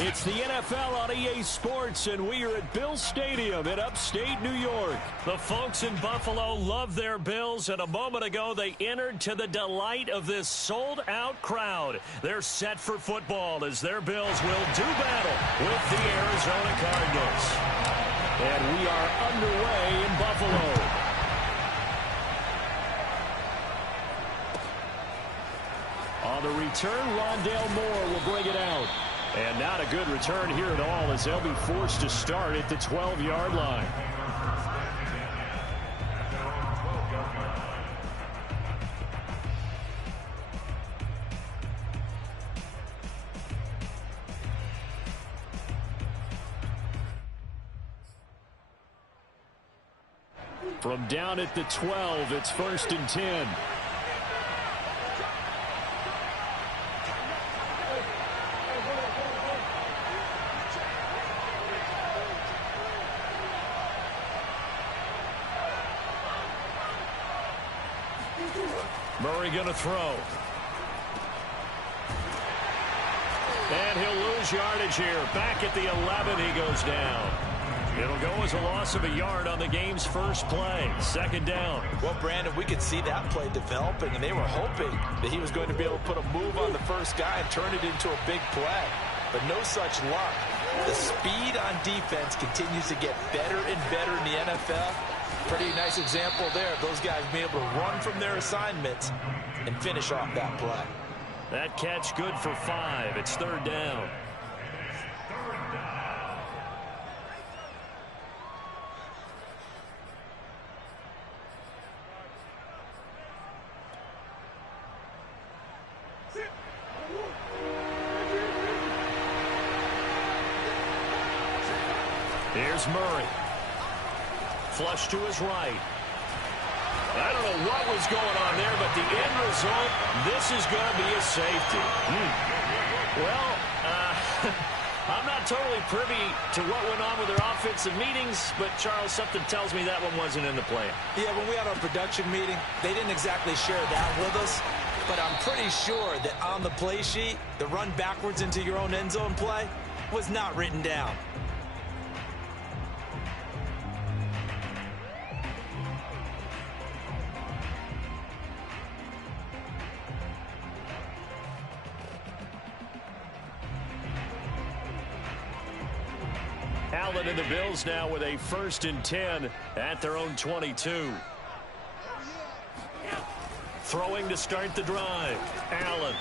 It's the NFL on EA Sports, and we are at Bills Stadium in upstate New York. The folks in Buffalo love their Bills, and a moment ago they entered to the delight of this sold-out crowd. They're set for football as their Bills will do battle with the Arizona Cardinals. And we are underway in Buffalo. On the return, Rondale Moore will bring it out. And not a good return here at all as they'll be forced to start at the 12-yard line. From down at the 12, it's 1st and 10. Murray going to throw. And he'll lose yardage here. Back at the 11, he goes down. It'll go as a loss of a yard on the game's first play. 2nd down. Well, Brandon, we could see that play developing, and they were hoping that he was going to be able to put a move on the first guy and turn it into a big play. But no such luck. The speed on defense continues to get better and better in the NFL. Pretty nice example there of those guys being able to run from their assignments and finish off that play. That catch good for 5. It's 3rd down. Here's Murray. Flush to his right. I don't know what was going on there, but the end result, this is going to be a safety. Well, I'm not totally privy to what went on with their offensive meetings, but, Charles, something tells me that one wasn't in the plan. Yeah, when we had our production meeting, they didn't exactly share that with us, but I'm pretty sure that on the play sheet, the run backwards into your own end zone play was not written down. Allen and the Bills now with a 1st and 10 at their own 22. Throwing to start the drive. Allen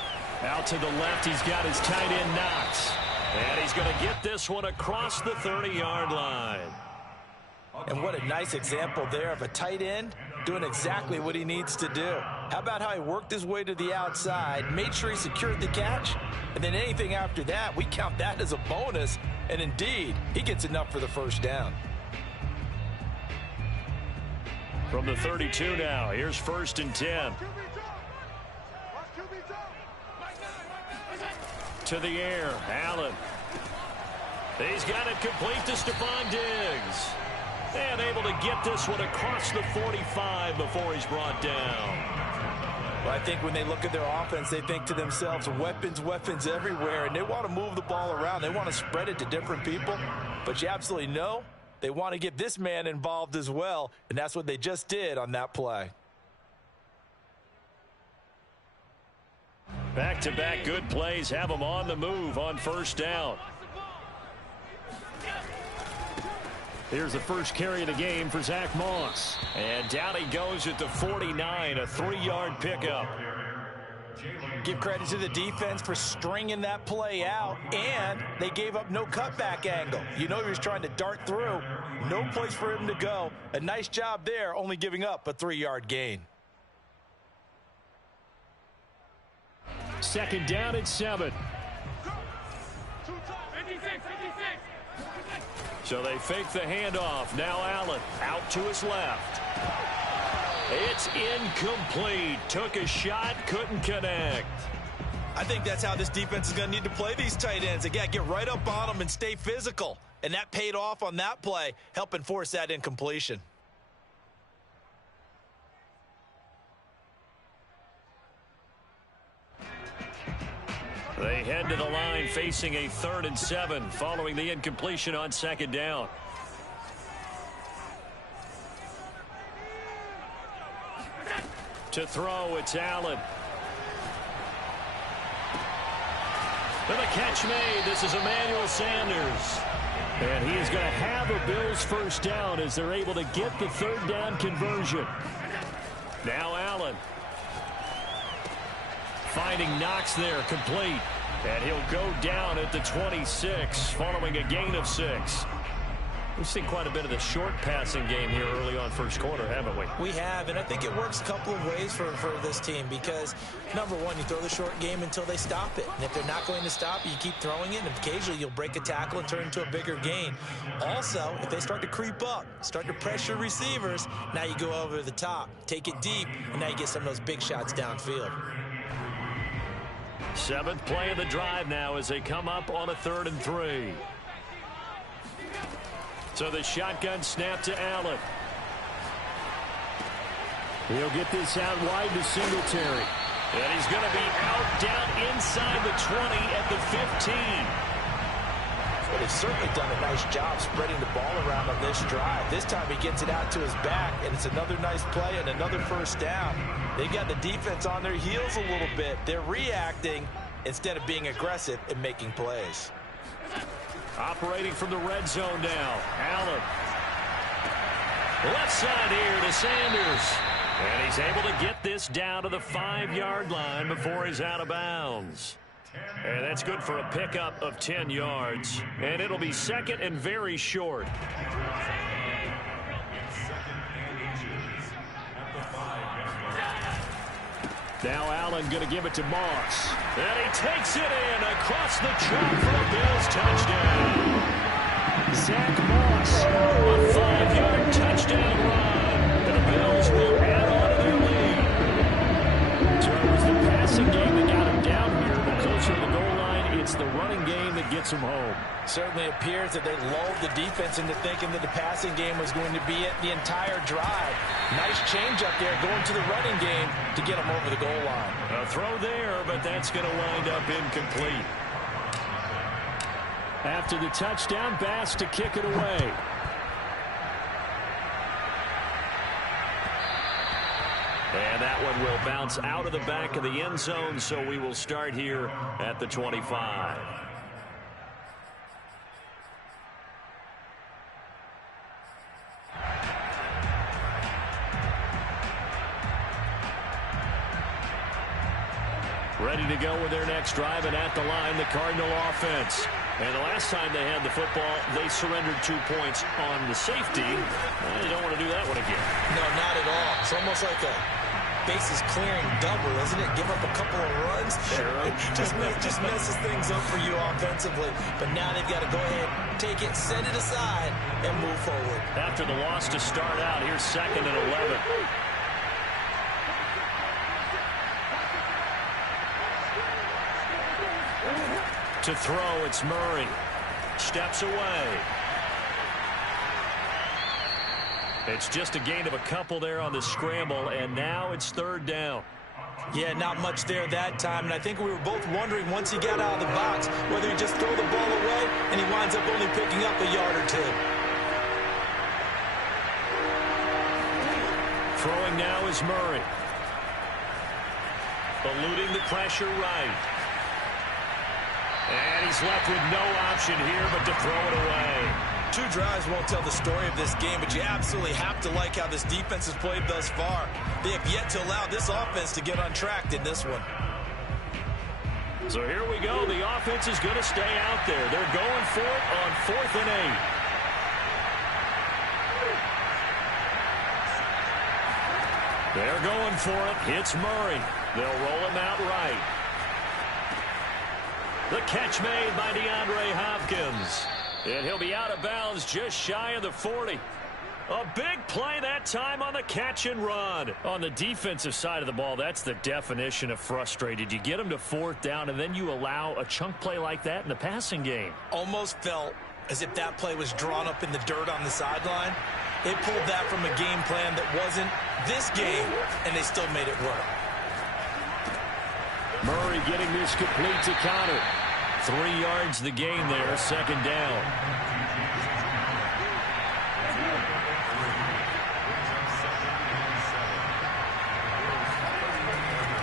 out to the left. He's got his tight end Knox. And he's going to get this one across the 30-yard line. And what a nice example there of a tight end doing exactly what he needs to do. How about how he worked his way to the outside, made sure he secured the catch, and then anything after that, we count that as a bonus. And indeed, he gets enough for the 1st down. From the 32 now, here's 1st and 10. To the air, Allen. He's got it complete to Stephon Diggs. And able to get this one across the 45 before he's brought down. Well, I think when they look at their offense, they think to themselves, weapons, weapons everywhere, and they want to move the ball around. They want to spread it to different people, but you absolutely know they want to get this man involved as well, and that's what they just did on that play. Back-to-back good plays have them on the move on 1st down. Here's the first carry of the game for Zach Moss. And down he goes at the 49, a 3-yard pickup. Give credit to the defense for stringing that play out, and they gave up no cutback angle. You know he was trying to dart through. No place for him to go. A nice job there, only giving up a 3-yard gain. 2nd down at 7. So they fake the handoff. Now Allen out to his left. It's incomplete. Took a shot, couldn't connect. I think that's how this defense is going to need to play these tight ends. Again, get right up on them and stay physical. And that paid off on that play, helping force that incompletion. They head to the line facing a 3rd and 7 following the incompletion on 2nd down. To throw, it's Allen. And the catch made. This is Emmanuel Sanders. And he is going to have a Bills first down as they're able to get the 3rd down conversion. Now Allen. Finding Knox there, complete. And he'll go down at the 26 following a gain of 6. We've seen quite a bit of the short passing game here early on first quarter, haven't we? We have, and I think it works a couple of ways for this team because, number one, you throw the short game until they stop it. And if they're not going to stop it, you keep throwing it, and occasionally you'll break a tackle and turn into a bigger gain. Also, if they start to creep up, start to pressure receivers, now you go over the top, take it deep, and now you get some of those big shots downfield. 7th play of the drive now as they come up on a 3rd and 3. So the shotgun snap to Allen. He'll get this out wide to Singletary. And he's going to be out down inside the 20 at the 15. But he's certainly done a nice job spreading the ball around on this drive. This time he gets it out to his back, and it's another nice play and another first down. They've got the defense on their heels a little bit. They're reacting instead of being aggressive and making plays. Operating from the red zone now. Allen. Left side here to Sanders. And he's able to get this down to the 5-yard line before he's out of bounds. And that's good for a pickup of 10 yards. And it'll be 2nd and very short. Now Allen going to give it to Moss. And he takes it in across the track for a Bills touchdown. Zach Moss, a 5-yard touchdown run. And the Bills will add on to their lead. So it was the passing game that got him down here, but closer to the goal line, it's the running game that gets him home. Certainly appears that they lulled the defense into thinking that the passing game was going to be it the entire drive. Nice change up there going to the running game to get him over the goal line. A throw there, but that's going to wind up incomplete. After the touchdown, Bass to kick it away. And that one will bounce out of the back of the end zone, so we will start here at the 25. Ready to go with their next drive, and at the line, the Cardinal offense. And the last time they had the football, they surrendered 2 points on the safety. They don't want to do that one again. No, not at all. It's almost like a bases clearing double, isn't it? Give up a couple of runs. Sure. just messes things up for you offensively. But now they've got to go ahead, take it, set it aside, and move forward. After the loss to start out, here's 2nd and 11. To throw, it's Murray. Steps away. It's just a gain of a couple there on the scramble, and now it's 3rd down. Yeah, not much there that time, and I think we were both wondering once he got out of the box whether he'd just throw the ball away, and he winds up only picking up a yard or 2. Throwing now is Murray. Eluding the pressure right. And he's left with no option here but to throw it away. 2 drives won't tell the story of this game, but you absolutely have to like how this defense has played thus far. They have yet to allow this offense to get untracked in this one. So here we go. The offense is going to stay out there. They're going for it on 4th and 8. They're going for it. It's Murray. They'll roll him out right. The catch made by DeAndre Hopkins. And he'll be out of bounds just shy of the 40. A big play that time on the catch and run. On the defensive side of the ball, that's the definition of frustrated. You get them to 4th down, and then you allow a chunk play like that in the passing game. Almost felt as if that play was drawn up in the dirt on the sideline. They pulled that from a game plan that wasn't this game, and they still made it work. Murray getting this complete to Connor. 3 yards the gain there, second down.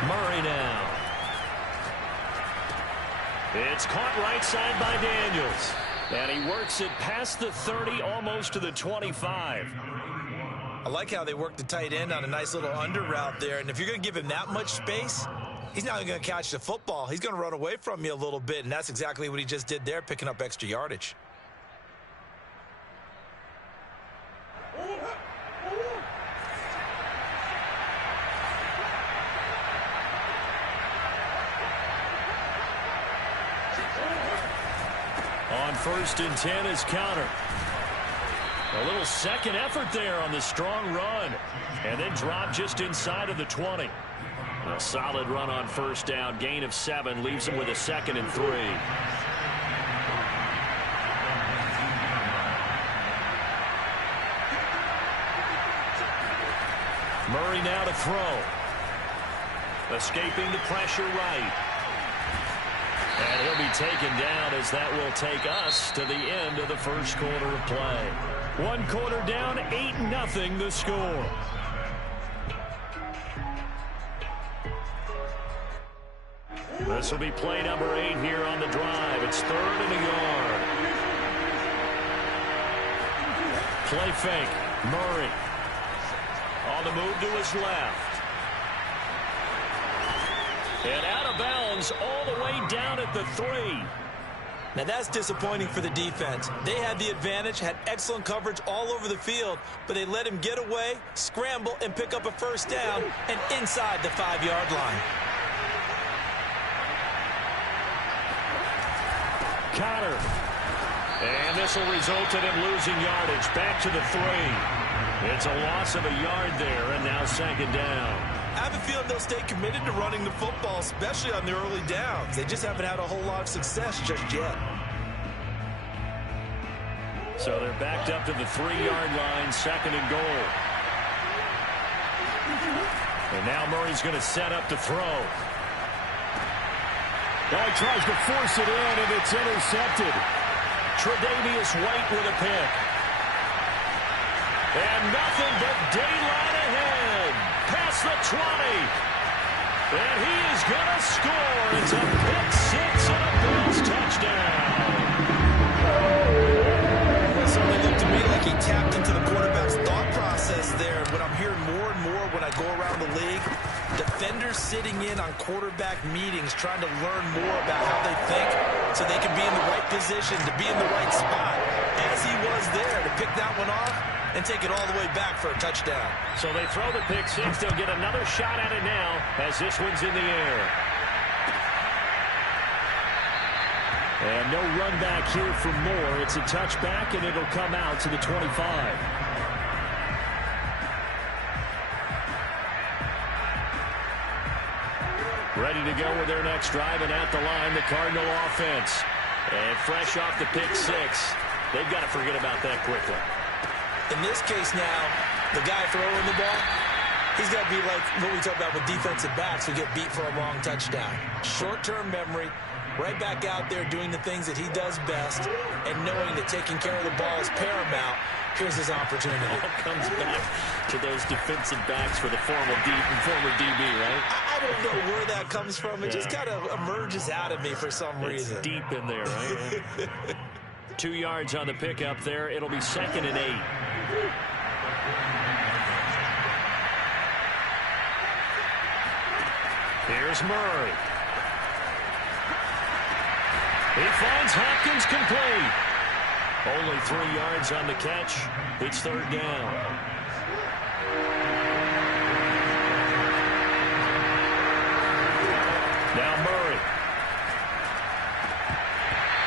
Murray now. It's caught right side by Daniels. And he works it past the 30, almost to the 25. I like how they work the tight end on a nice little under route there. And if you're going to give him that much space, he's not going to catch the football. He's going to run away from you a little bit, and that's exactly what he just did there, picking up extra yardage. On 1st and 10 is Connor. A little second effort there on the strong run. And then drop just inside of the 20. A solid run on 1st down. Gain of 7 leaves him with a 2nd and 3. Murray now to throw. Escaping the pressure right. And he'll be taken down as that will take us to the end of the first quarter of play. 1 quarter down, 8-0 the score. This will be play number 8 here on the drive. It's 3rd and a yard. Play fake. Murray. On the move to his left. And out of bounds all the way down at the 3. Now that's disappointing for the defense. They had the advantage, had excellent coverage all over the field, but they let him get away, scramble, and pick up a 1st down and inside the 5-yard line. Connor. And this will result in him losing yardage. Back to the 3. It's a loss of a yard there, and now 2nd down. I have a feeling they'll stay committed to running the football, especially on the early downs. They just haven't had a whole lot of success just yet. So they're backed up to the 3-yard line, 2nd and goal. And now Murray's going to set up to throw. Now he tries to force it in, and it's intercepted. Tre'Davious White with a pick. And nothing but daylight ahead. Past the 20. And he is going to score. It's a pick 6 and a Bills touchdown. It certainly looked to me like he tapped into the quarterback's thought process there. What I'm hearing more and more when I go around the league, defenders sitting in on quarterback meetings trying to learn more about how they think so they can be in the right position, to be in the right spot, as he was there to pick that one off and take it all the way back for a touchdown. So they throw the pick 6. They'll get another shot at it now as this one's in the air. And no run back here for Moore. It's a touchback, and it'll come out to the 25. Ready to go with their next drive, and at the line, the Cardinal offense. And fresh off the pick 6, they've got to forget about that quickly. In this case now, the guy throwing the ball, he's got to be like what we talk about with defensive backs who get beat for a long touchdown. Short-term memory, right back out there doing the things that he does best, and knowing that taking care of the ball is paramount. Here's his opportunity. All comes back to those defensive backs for the former DB, right? I don't know where that comes from. It just kind of emerges out of me for some reason. It's deep in there, right? 2 yards on the pickup there. It'll be 2nd and 8. Here's Murray. He finds Hopkins complete. Only 3 yards on the catch. It's 3rd down. Now Murray.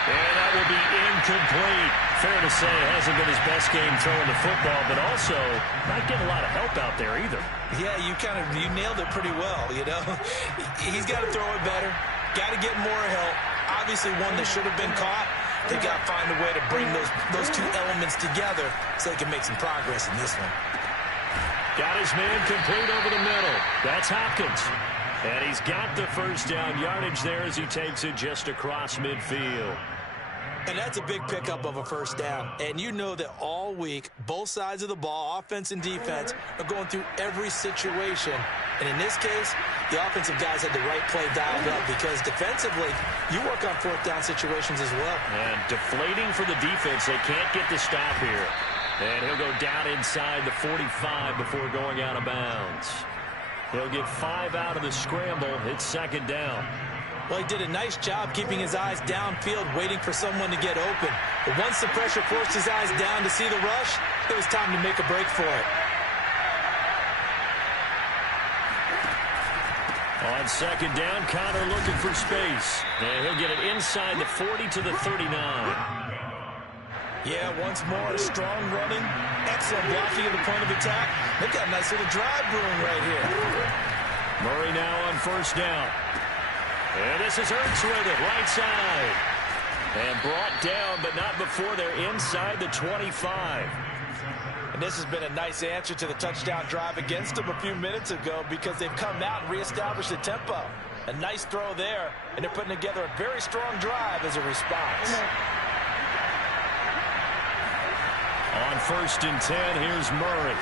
And that will be incomplete. Fair to say, it hasn't been his best game throwing the football, but also not getting a lot of help out there either. Yeah, you nailed it pretty well, you know. He's got to throw it better. Got to get more help. Obviously one that should have been caught. They got to find a way to bring those two elements together so they can make some progress in this one. Got his man complete over the middle. That's Hopkins. And he's got the first down yardage there as he takes it just across midfield. And that's a big pickup of a first down. And you know that all week, both sides of the ball, offense and defense, are going through every situation. And in this case, the offensive guys had the right play dialed up because defensively, you work on fourth down situations as well. And deflating for the defense. They can't get the stop here. And he'll go down inside the 45 before going out of bounds. He'll get 5 out of the scramble. It's second down. Well, he did a nice job keeping his eyes downfield, waiting for someone to get open. But once the pressure forced his eyes down to see the rush, it was time to make a break for it. On second down, Connor looking for space. And he'll get it inside the 40 to the 39. Yeah, once more, strong running, excellent blocking at the point of attack. They've got a nice little drive brewing right here. Murray now on first down. And this is Ertz with it, right side. And brought down, but not before they're inside the 25. And this has been a nice answer to the touchdown drive against them a few minutes ago because they've come out and reestablished the tempo. A nice throw there, and they're putting together a very strong drive as a response. On first and 10, here's Murray.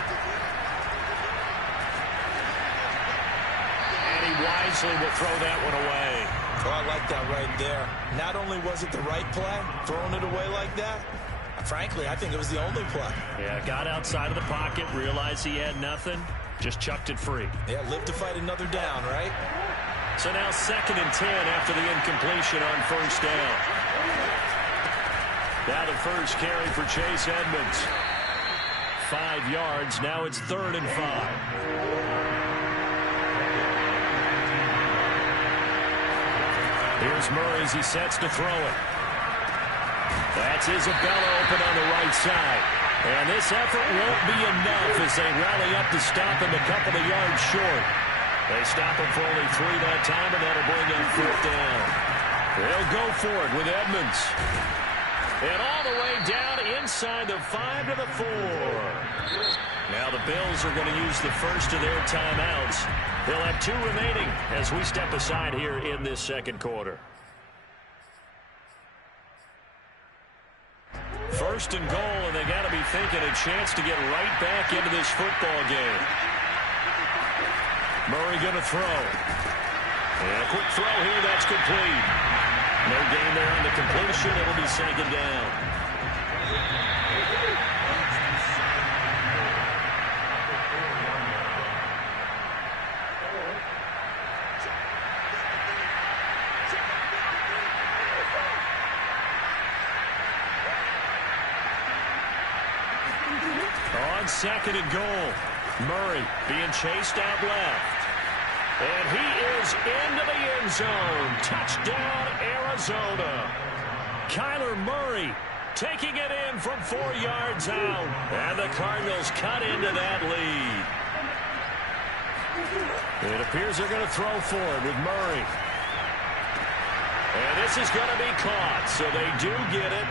And he wisely will throw that one away. Oh, I like that right there. Not only was it the right play, throwing it away like that, frankly, I think it was the only play. Yeah, got outside of the pocket, realized he had nothing, just chucked it free. Yeah, live to fight another down, right? So now second and 10 after the incompletion on first down. Now the first carry for Chase Edmonds. 5 yards, now it's 3rd and 5. Here's Murray as he sets to throw it. That's Isabella open on the right side. And this effort won't be enough as they rally up to stop him a couple of yards short. They stop him for only 3 that time, and that'll bring up 4th down. They'll go for it with Edmonds. And all the way down inside the 5 to the 4. Now the Bills are going to use the first of their timeouts. They'll have 2 remaining as we step aside here in this second quarter. First and goal, and they got to be thinking a chance to get right back into this football game. Murray going to throw. And a quick throw here, that's complete. No gain there on the completion. It'll be second down. On second and goal, Murray being chased out left. And he is into the end zone. Touchdown, Arizona. Kyler Murray taking it in from 4 yards out. And the Cardinals cut into that lead. It appears they're going to throw for it with Murray. And this is going to be caught, so they do get it.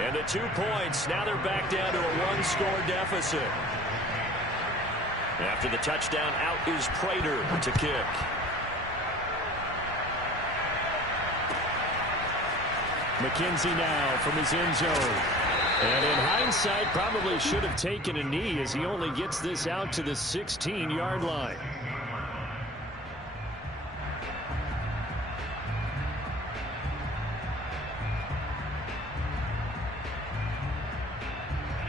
And the 2 points, now they're back down to a 1-score deficit. After the touchdown, out is Prater to kick. McKenzie now from his end zone. And in hindsight, probably should have taken a knee as he only gets this out to the 16-yard line.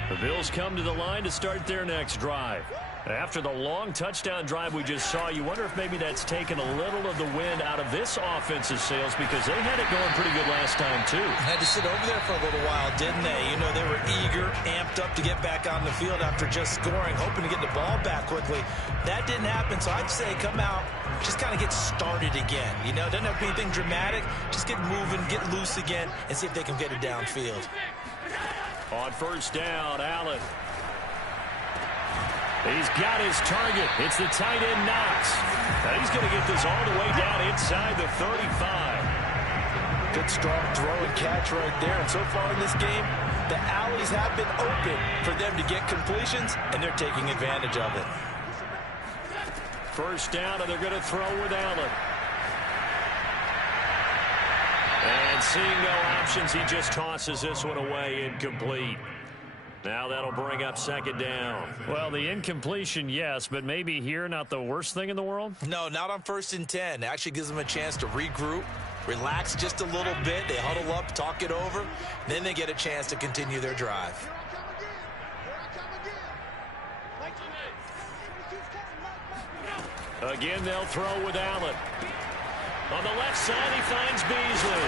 The Bills come to the line to start their next drive. After the long touchdown drive we just saw, you wonder if maybe that's taken a little of the wind out of this offensive sails because they had it going pretty good last time, too. Had to sit over there for a little while, didn't they? You know, they were eager, amped up to get back on the field after just scoring, hoping to get the ball back quickly. That didn't happen, so I'd say come out, just kind of get started again. You know, doesn't have to be anything dramatic. Just get moving, get loose again, and see if they can get it downfield. On first down, Allen. He's got his target. It's the tight end, Knox. Now he's going to get this all the way down inside the 35. Good strong throw and catch right there. And so far in this game, the alleys have been open for them to get completions, and they're taking advantage of it. first down, and they're going to throw with Allen. And seeing no options, he just tosses this one away, incomplete. Now that'll bring up second down. Well, the incompletion, yes, but maybe here not the worst thing in the world? No, not on 1st and 10. Actually gives them a chance to regroup, relax just a little bit. They huddle up, talk it over. Then they get a chance to continue their drive. Again, they'll throw with Allen. On the left side, he finds Beasley.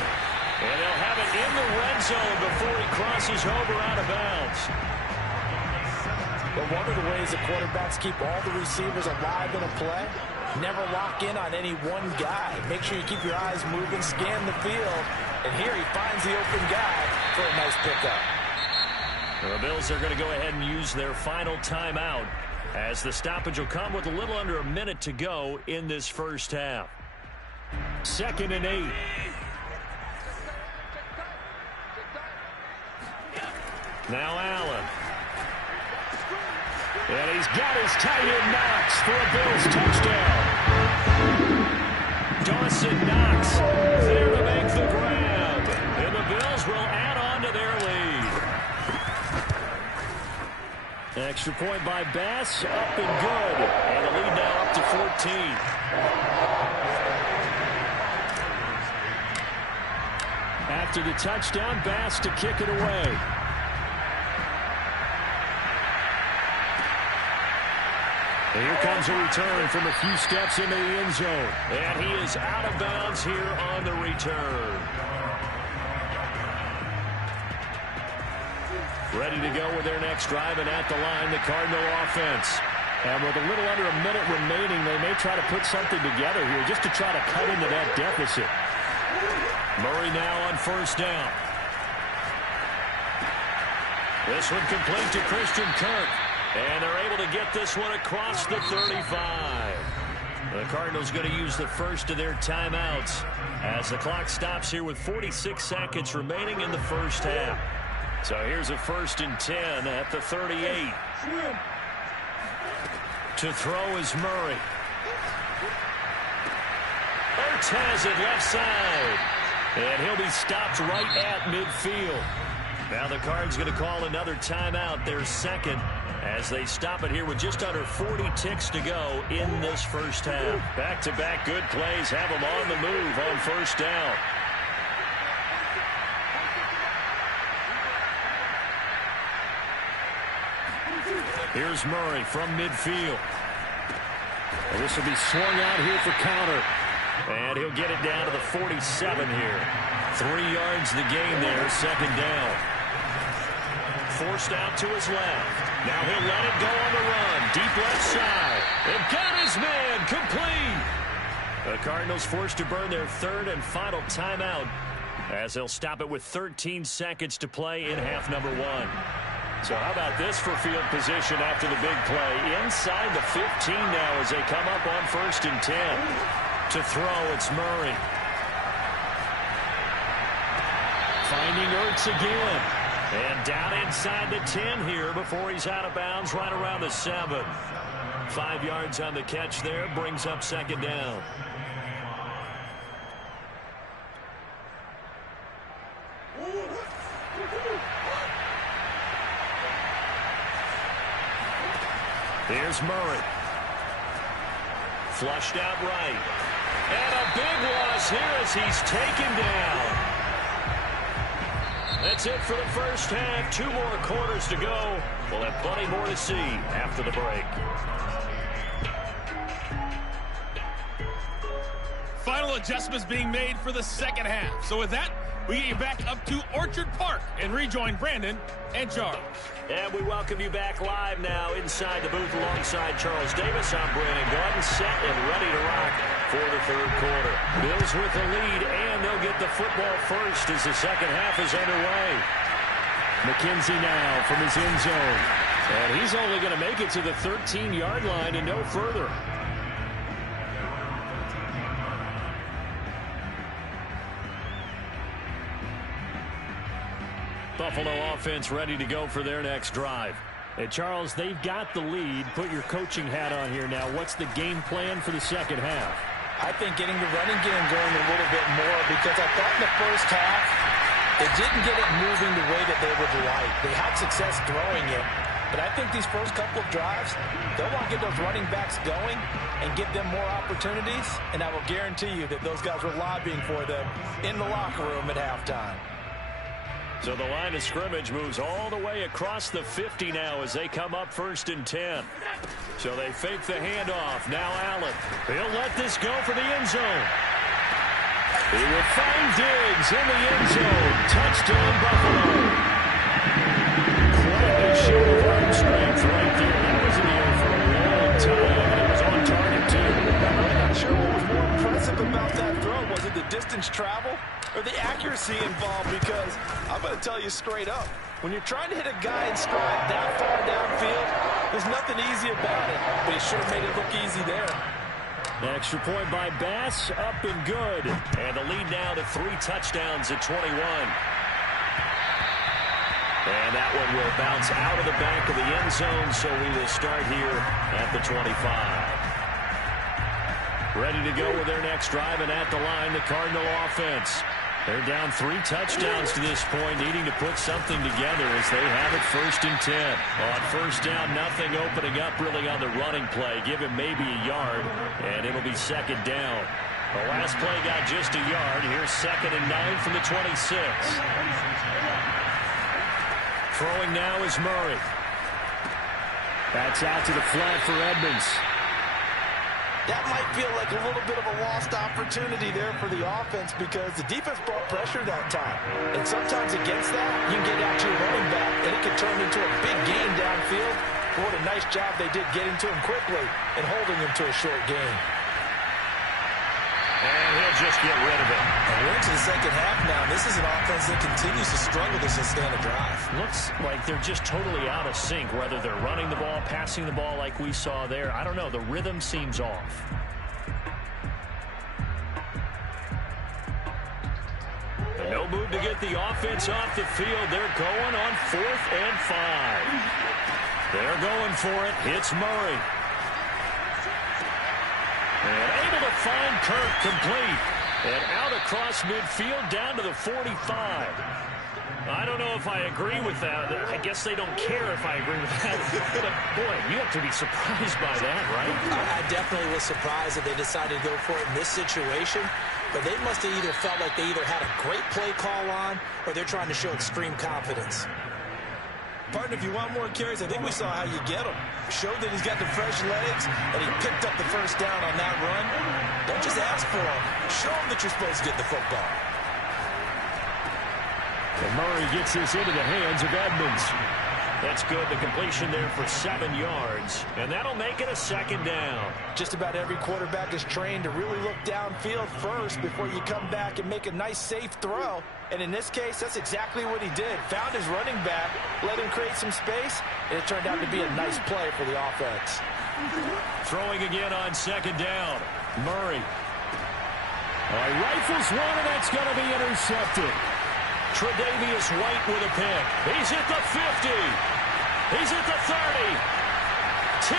And they'll have it in the red zone before he crosses over out of bounds. But one of the ways that quarterbacks keep all the receivers alive in a play, never lock in on any one guy. Make sure you keep your eyes moving, scan the field. And here he finds the open guy for a nice pickup. The Bills are going to go ahead and use their final timeout as the stoppage will come with a little under a minute to go in this first half. 2nd and 8. Now Allen. And he's got his tight end Knox for a Bills touchdown. Dawson Knox there to make the grab. And the Bills will add on to their lead. Extra point by Bass, up and good. And the lead now up to 14. After the touchdown, Bass to kick it away. And here comes a return from a few steps into the end zone. And he is out of bounds here on the return. Ready to go with their next drive, and at the line, the Cardinal offense. And with a little under a minute remaining, they may try to put something together here just to try to cut into that deficit. Murray now on first down. This one complete to Christian Kirk. And they're able to get this one across the 35. The Cardinals going to use the first of their timeouts as the clock stops here with 46 seconds remaining in the first half. So here's a 1st and 10 at the 38. To throw is Murray. Ertz has it left side. And he'll be stopped right at midfield. Now the Cards going to call another timeout, their second, as they stop it here with just under 40 ticks to go in this first half. Back-to-back good plays have them on the move on first down. Here's Murray from midfield. And this will be swung out here for counter. And he'll get it down to the 47 here. 3 yards the gain there, second down. Forced out to his left. Now he'll let it go on the run. Deep left side. And got his man complete. The Cardinals forced to burn their 3rd and final timeout as they'll stop it with 13 seconds to play in half number 1. So how about this for field position after the big play? Inside the 15 now as they come up on 1st and 10. To throw, it's Murray. Finding Ertz again. And down inside the 10 here before he's out of bounds right around the 7. 5 yards on the catch there, brings up second down. Here's Murray. Flushed out right. And a big loss here as he's taken down. That's it for the first half. 2 more quarters to go. We'll have plenty more to see after the break. Final adjustments being made for the second half. So with that, we get you back up to Orchard Park and rejoin Brandon and Charles. And we welcome you back live now inside the booth alongside Charles Davis. I'm Brandon Gordon, set and ready to rock for the 3rd quarter. Bills with the lead, and they'll get the football first as the second half is underway. McKenzie now from his end zone. And he's only going to make it to the 13-yard line and no further. Buffalo offense ready to go for their next drive. And Charles, they've got the lead. Put your coaching hat on here now. What's the game plan for the second half? I think getting the running game going a little bit more, because I thought in the first half they didn't get it moving the way that they would like. They had success throwing it, but I think these first couple of drives, they'll want to get those running backs going and give them more opportunities, and I will guarantee you that those guys were lobbying for them in the locker room at halftime. So the line of scrimmage moves all the way across the 50 now as they come up 1st and 10. So they fake the handoff. Now Allen. He'll let this go for the end zone. He will find Diggs in the end zone. Touchdown, Buffalo. Quite a show of arm strength right there. That was in the air for a long time, and it was on target, too. I'm really not sure what was more impressive about that throw. Was it the distance travel or the accuracy involved? Because I'm going to tell you straight up, when you're trying to hit a guy in stride that far downfield, there's nothing easy about it. But he sure made it look easy there. Extra point by Bass, up and good. And the lead now to 3 touchdowns at 21. And that one will bounce out of the back of the end zone, so we will start here at the 25. Ready to go with their next drive, and at the line, the Cardinal offense. They're down 3 touchdowns to this point, needing to put something together as they have it 1st and 10. On 1st down, nothing opening up really on the running play. Give him maybe a yard, and it'll be 2nd down. The last play got just a yard. Here's 2nd and 9 from the 26. Throwing now is Murray. That's out to the flat for Edmonds. That might feel like a little bit of a lost opportunity there for the offense, because the defense brought pressure that time. And sometimes against that, you can get out to your running back, and it can turn into a big gain downfield. What a nice job they did getting to him quickly and holding him to a short gain. And he'll just get rid of it. And we're into the second half now. This is an offense that continues to struggle to sustain a drive. Looks like they're just totally out of sync, whether they're running the ball, passing the ball like we saw there. I don't know. The rhythm seems off. And no move to get the offense off the field. They're going on 4th and 5. They're going for it. Hits Murray. And able to find Kirk complete. And out across midfield down to the 45. I don't know if I agree with that. I guess they don't care if I agree with that. But, boy, you have to be surprised by that, right? I definitely was surprised that they decided to go for it in this situation. But they must have either felt like they either had a great play call on, or they're trying to show extreme confidence. Partner, if you want more carries, I think we saw how you get him. Showed that he's got the fresh legs, and he picked up the 1st down on that run. Don't just ask for him. Show him that you're supposed to get the football. And Murray gets this into the hands of Edmonds. That's good. The completion there for 7 yards. And that'll make it a 2nd down. Just about every quarterback is trained to really look downfield first before you come back and make a nice, safe throw. And in this case, that's exactly what he did. Found his running back, let him create some space, and it turned out to be a nice play for the offense. Throwing again on 2nd down. Murray. Rifles one, and that's going to be intercepted. Tre'Davious White with a pick. He's at the 50. He's at the 30. 10.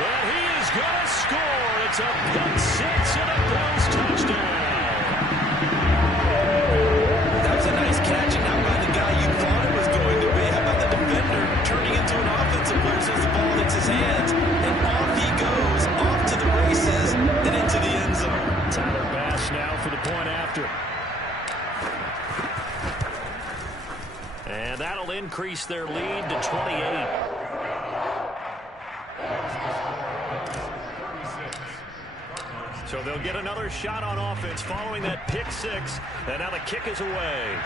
And he is going to score. It's a pick 6 and a Bills touchdown. That was a nice catch, and not by the guy you thought it was going to be. How about the defender turning into an offensive player as soon as the ball hits his hands? And off he goes, off to the races, and into the end zone. Tyler Bass now for the point after. And that'll increase their lead to 28. So they'll get another shot on offense following that pick 6. And now the kick is away.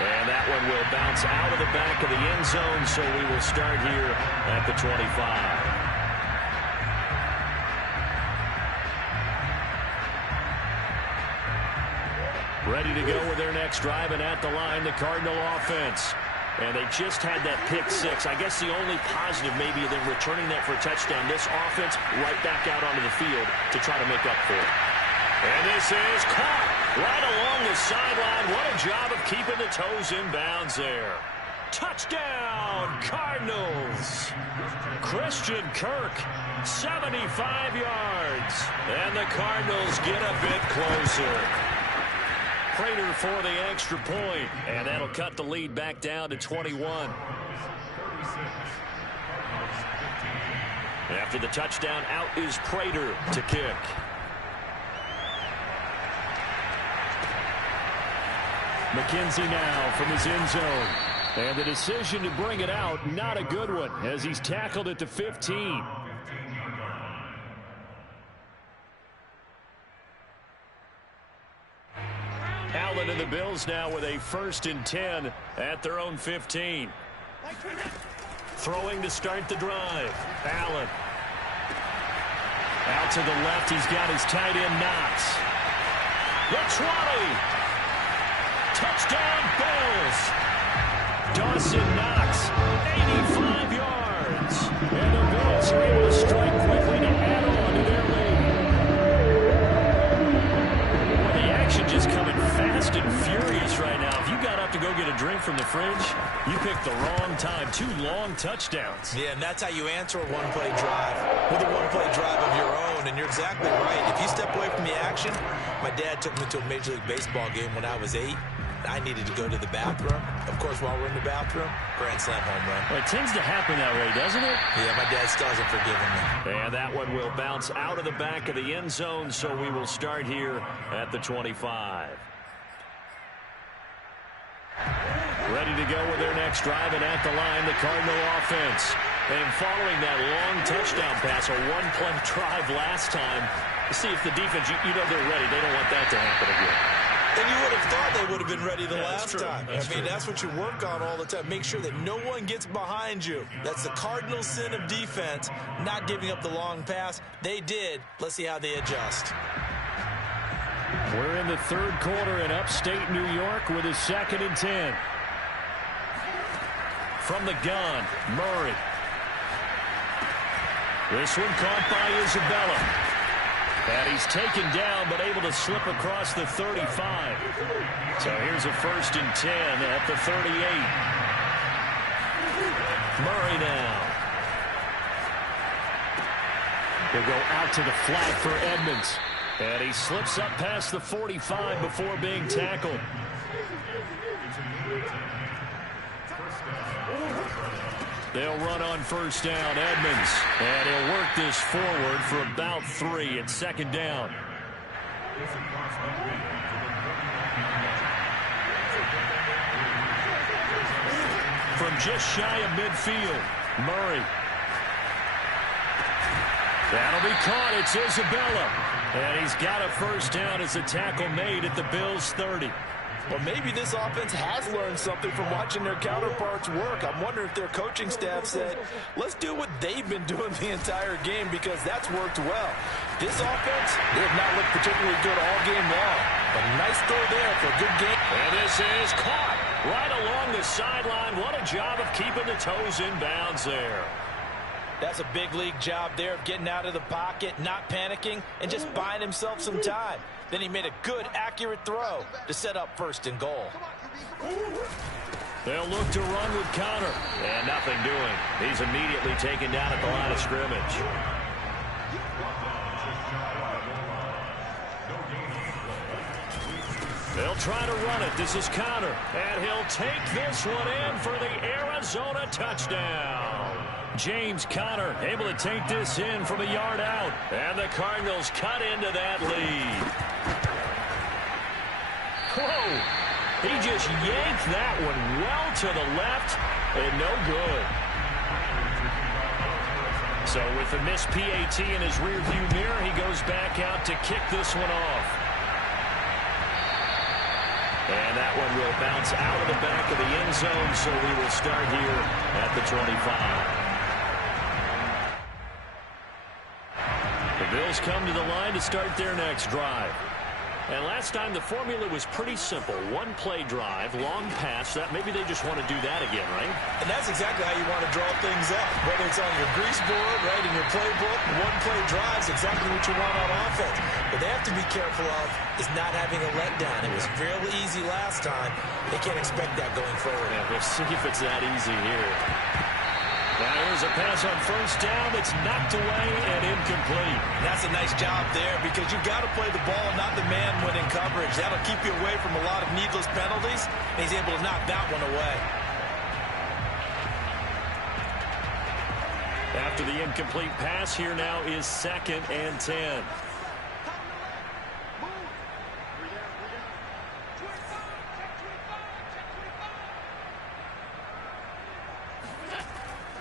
And that one will bounce out of the back of the end zone, so we will start here at the 25. Ready to go with their next drive, and at the line, the Cardinal offense. And they just had that pick 6. I guess the only positive maybe than returning that for a touchdown. This offense right back out onto the field to try to make up for it. And this is caught right along the sideline. What a job of keeping the toes in bounds there. Touchdown, Cardinals. Christian Kirk, 75 yards. And the Cardinals get a bit closer. Prater for the extra point, and that'll cut the lead back down to 21. After the touchdown, out is Prater to kick. McKenzie now from his end zone. And the decision to bring it out, not a good one, as he's tackled at the 15. Allen and the Bills now with a 1st and 10 at their own 15. Throwing to start the drive. Allen. Out to the left, he's got his tight end Knox. The 20. Touchdown, Bills. Dawson Knox, 85 yards. And the Bills are able to strike quickly to add on to their lead. Well, the action just coming fast and furious right now. If you got up to go get a drink from the fridge, you picked the wrong time. 2 long touchdowns. Yeah, and that's how you answer a one-play drive, with a one-play drive of your own. And you're exactly right. If you step away from the action, my dad took me to a Major League Baseball game when I was 8. I needed to go to the bathroom. Of course, while we're in the bathroom, grand slam home run. Well, it tends to happen that way, doesn't it? Yeah, my dad still hasn't forgiven me. And that one will bounce out of the back of the end zone, so we will start here at the 25. Ready to go with their next drive, and at the line, the Cardinal offense. And following that long touchdown pass, a one-play drive last time, to see if the defense, you know they're ready. They don't want that to happen again. And you would have thought they would have been ready the last time. That's what you work on all the time. Make sure that no one gets behind you. That's the cardinal sin of defense, not giving up the long pass. They did. Let's see how they adjust. We're in the 3rd quarter in upstate New York with a 2nd and 10. From the gun, Murray. This one caught by Isabella. And he's taken down, but able to slip across the 35. So here's a 1st and 10 at the 38. Murray now. He'll go out to the flat for Edmonds. And he slips up past the 45 before being tackled. They'll run on 1st down, Edmonds. And he'll work this forward for about 3 at 2nd down. From just shy of midfield, Murray. That'll be caught. It's Isabella. And he's got a 1st down as a tackle made at the Bills' 30. Well, maybe this offense has learned something from watching their counterparts work. I'm wondering if their coaching staff said, let's do what they've been doing the entire game, because that's worked well. This offense, they have not looked particularly good all game long. But a nice throw there for a good game. And this is caught right along the sideline. What a job of keeping the toes in bounds there. That's a big league job there of getting out of the pocket, not panicking, and just buying himself some time. Then he made a good, accurate throw to set up 1st and goal. They'll look to run with Connor. And nothing doing. He's immediately taken down at the line of scrimmage. They'll try to run it. This is Connor. And he'll take this one in for the Arizona touchdown. James Conner able to take this in from a yard out. And the Cardinals cut into that lead. Whoa! He just yanked that one well to the left, and no good. So with the missed PAT in his rearview mirror, he goes back out to kick this one off. And that one will bounce out of the back of the end zone, so we will start here at the 25. The Bills come to the line to start their next drive. And last time the formula was pretty simple. One play drive, long pass. That maybe they just want to do that again, right? And that's exactly how you want to draw things up. Whether it's on your grease board, right, in your playbook, one play drive is exactly what you want on offense. But they have to be careful of is not having a letdown. It was fairly easy last time. They can't expect that going forward. Yeah, we'll see if it's that easy here. Now here's a pass on first down. It's knocked away and incomplete. And that's a nice job there because you've got to play the ball, not the man when in coverage. That'll keep you away from a lot of needless penalties. And he's able to knock that one away. After the incomplete pass, here now is 2nd and 10.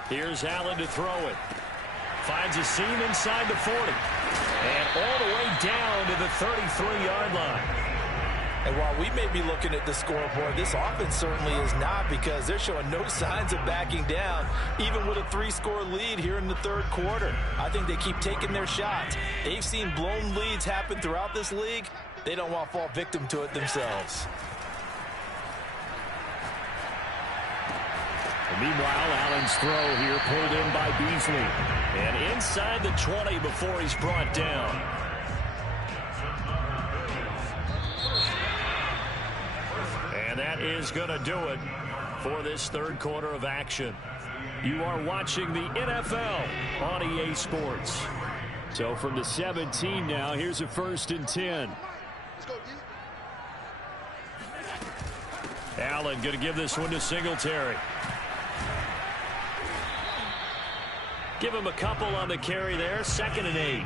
Here's Allen to throw it. Finds a seam inside the 40. And all the way down to the 33-yard line. And while we may be looking at the scoreboard, this offense certainly is not because they're showing no signs of backing down, even with a 3-score lead here in the third quarter. I think they keep taking their shots. They've seen blown leads happen throughout this league. They don't want to fall victim to it themselves. Meanwhile, Allen's throw here pulled in by Beasley. And inside the 20 before he's brought down. And that is going to do it for this third quarter of action. You are watching the NFL on EA Sports. So from the 17 now, here's a 1st and 10. Allen going to give this one to Singletary. Give him a couple on the carry there. 2nd and 8.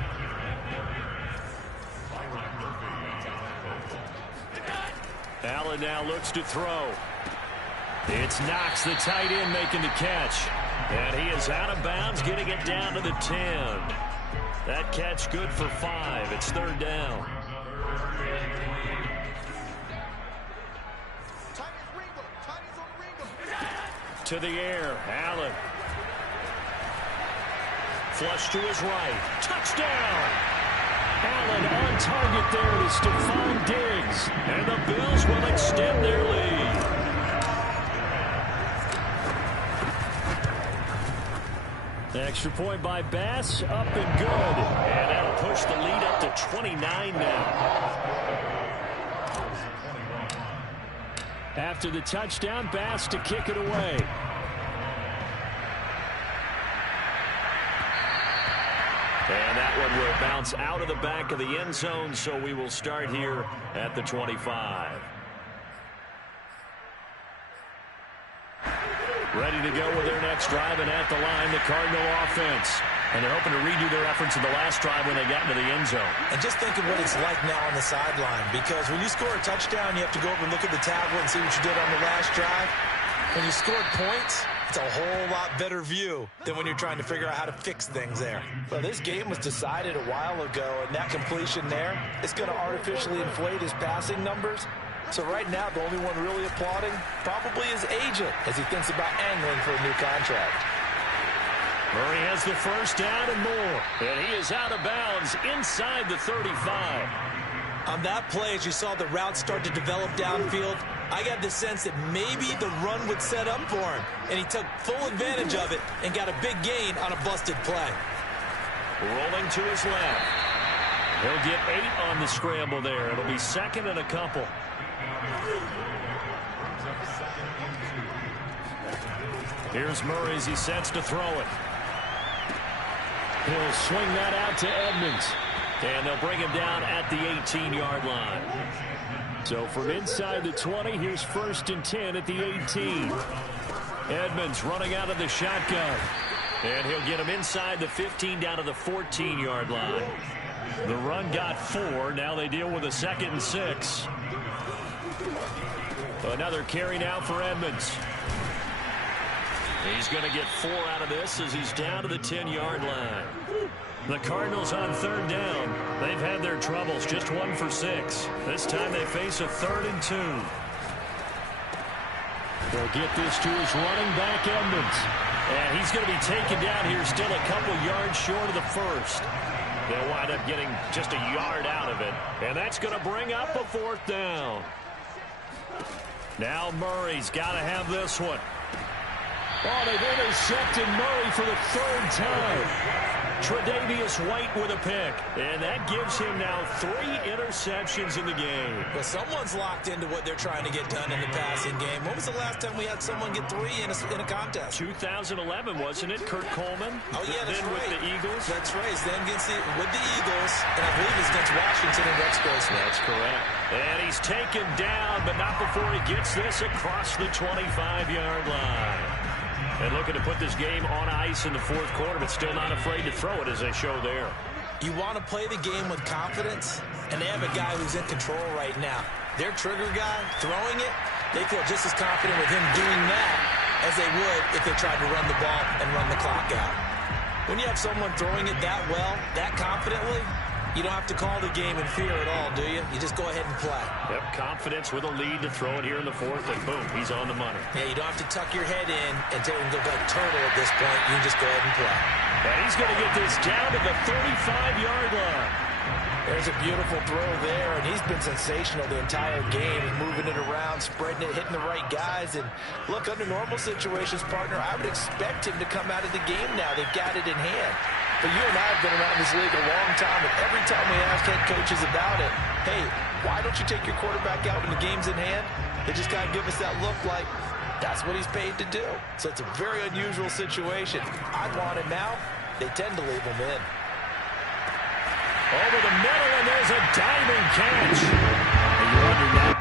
Allen now looks to throw. It's Knox, the tight end, making the catch. And he is out of bounds, getting it down to the 10. That catch good for 5. It's 3rd down. To the air, Allen. Flush to his right. Touchdown! Allen on target there to Stephon Diggs. And the Bills will extend their lead. The extra point by Bass, up and good. And that'll push the lead up to 29 now. After the touchdown, Bass to kick it away. And that one will bounce out of the back of the end zone, so we will start here at the 25. Ready to go with their next drive, and at the line, the Cardinal offense. And they're hoping to redo their efforts in the last drive when they got into the end zone. And just think of what it's like now on the sideline, because when you score a touchdown, you have to go over and look at the tablet and see what you did on the last drive. When you scored points, it's a whole lot better view than when you're trying to figure out how to fix things there. Well, this game was decided a while ago, and that completion there is going to artificially inflate his passing numbers. So right now, the only one really applauding probably his agent as he thinks about angling for a new contract. Murray has the first down and more, and he is out of bounds inside the 35. On that play, as you saw the route start to develop downfield, I got the sense that maybe the run would set up for him, and he took full advantage of it and got a big gain on a busted play. Rolling to his left. He'll get 8 on the scramble there. It'll be 2nd and a couple. Here's Murray as he sets to throw it. He'll swing that out to Edmonds. And they'll bring him down at the 18-yard line. So from inside the 20, here's 1st and 10 at the 18. Edmonds running out of the shotgun. And he'll get him inside the 15 down to the 14-yard line. The run got 4. Now they deal with a 2nd and 6. Another carry now for Edmonds. He's going to get 4 out of this as he's down to the 10-yard line. The Cardinals on 3rd down. They've had their troubles, just 1 for 6. This time they face a 3rd and 2. They'll get this to his running back, Edmonds. And he's going to be taken down here still a couple yards short of the first. They'll wind up getting just a yard out of it. And that's going to bring up a 4th down. Now Murray's got to have this one. Oh, they've intercepted Murray for the 3rd time. Tre'Davious White with a pick. And that gives him now 3 interceptions in the game. Well, someone's locked into what they're trying to get done in the passing game. When was the last time we had someone get 3 in a contest? 2011, wasn't it? Kurt Coleman? Oh, yeah, that's then right. with the Eagles? That's right. Then with the Eagles, and I believe it's against Washington and Rex Grossman. That's correct. And he's taken down, but not before he gets this across the 25-yard line. And looking to put this game on ice in the 4th quarter, but still not afraid to throw it as they show there. You want to play the game with confidence, and they have a guy who's in control right now. Their trigger guy, throwing it, they feel just as confident with him doing that as they would if they tried to run the ball and run the clock out. When you have someone throwing it that well, that confidently, you don't have to call the game in fear at all, do you? You just go ahead and play. Yep, confidence with a lead to throw it here in the 4th, and boom, he's on the money. Yeah, you don't have to tuck your head in and go like turtle at this point. You can just go ahead and play. And he's going to get this down to the 35-yard line. There's a beautiful throw there, and he's been sensational the entire game, moving it around, spreading it, hitting the right guys. And look, under normal situations, partner, I would expect him to come out of the game now. They've got it in hand. But you and I have been around this league a long time, and every time we ask head coaches about it, hey, why don't you take your quarterback out when the game's in hand? They just got to give us that look like that's what he's paid to do. So it's a very unusual situation. I want him now. They tend to leave him in. Over the middle, and there's a diving catch. And you wonder now.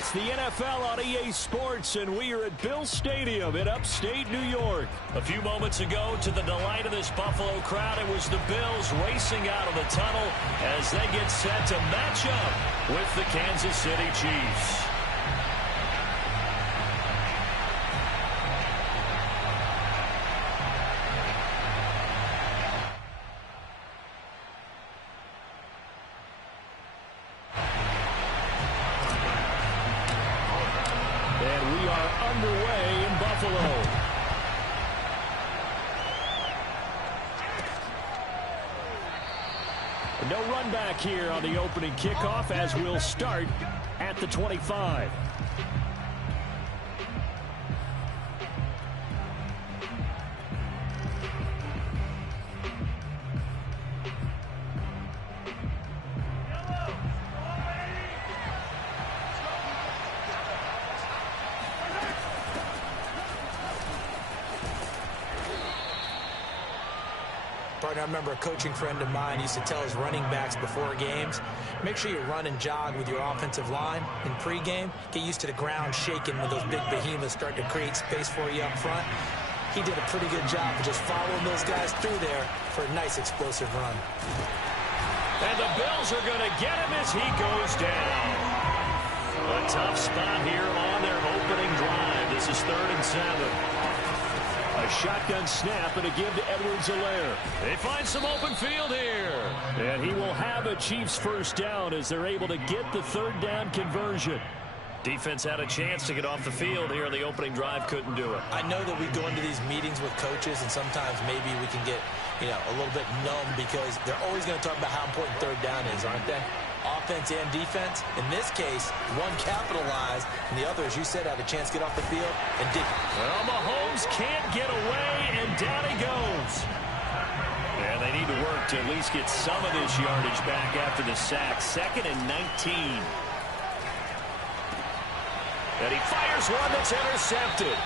It's the NFL on EA Sports, and we are at Bill Stadium in upstate New York. A few moments ago, to the delight of this Buffalo crowd, it was the Bills racing out of the tunnel as they get set to match up with the Kansas City Chiefs. Underway in Buffalo. No run back here on the opening kickoff as we'll start at the 25. I remember a coaching friend of mine used to tell his running backs before games, make sure you run and jog with your offensive line in pregame. Get used to the ground shaking when those big behemoths start to create space for you up front. He did a pretty good job of just following those guys through there for a nice explosive run. And the Bills are going to get him as he goes down. A tough spot here on their opening drive. This is 3rd and 7. A shotgun snap and a give to Edwards-Helaire. They find some open field here. And he will have a Chiefs first down as they're able to get the 3rd down conversion. Defense had a chance to get off the field here in the opening drive, couldn't do it. I know that we go into these meetings with coaches and sometimes maybe we can get, a little bit numb because they're always going to talk about how important 3rd down is, aren't they? Offense and defense. In this case, one capitalized, and the other, as you said, had a chance to get off the field and didn't. Well, Mahomes can't get away, and down he goes. And they need to work to at least get some of this yardage back after the sack. 2nd and 19. And he fires one that's intercepted.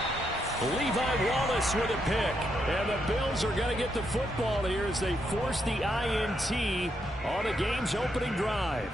Levi Wallace with a pick. And the Bills are going to get the football here as they force the INT on the game's opening drive.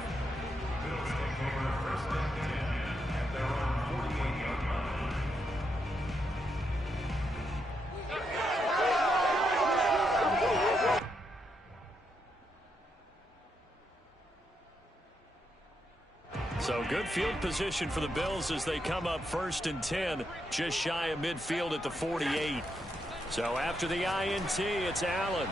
So good field position for the Bills as they come up 1st and 10, just shy of midfield at the 48. So after the INT, it's Allen.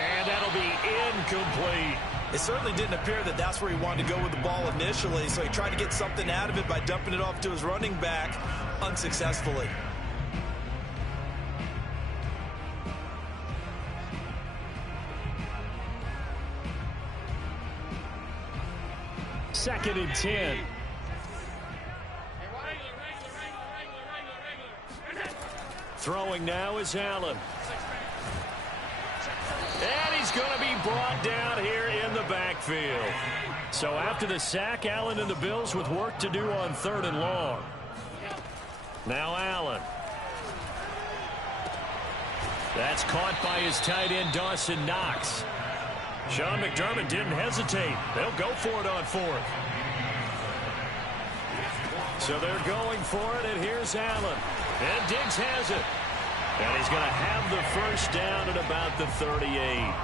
And that'll be incomplete. It certainly didn't appear that that's where he wanted to go with the ball initially, so he tried to get something out of it by dumping it off to his running back unsuccessfully. Second and 10. Throwing now is Allen. And he's going to be brought down here in the backfield. So after the sack, Allen and the Bills with work to do on 3rd and long. Now Allen. That's caught by his tight end, Dawson Knox. Sean McDermott didn't hesitate. They'll go for it on 4th. So they're going for it, and here's Allen. And Diggs has it. And he's going to have the first down at about the 38.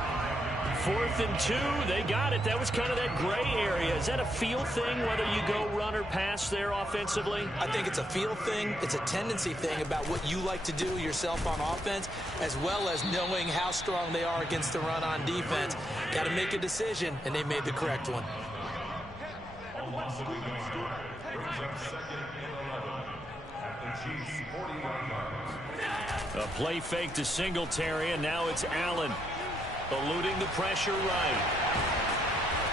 4th and 2, they got it. That was kind of that gray area. Is that a feel thing, whether you go run or pass there offensively? I think it's a feel thing. It's a tendency thing about what you like to do yourself on offense, as well as knowing how strong they are against the run on defense. Got to make a decision, and they made the correct one. A play fake to Singletary, and now it's Allen. Eluding the pressure right.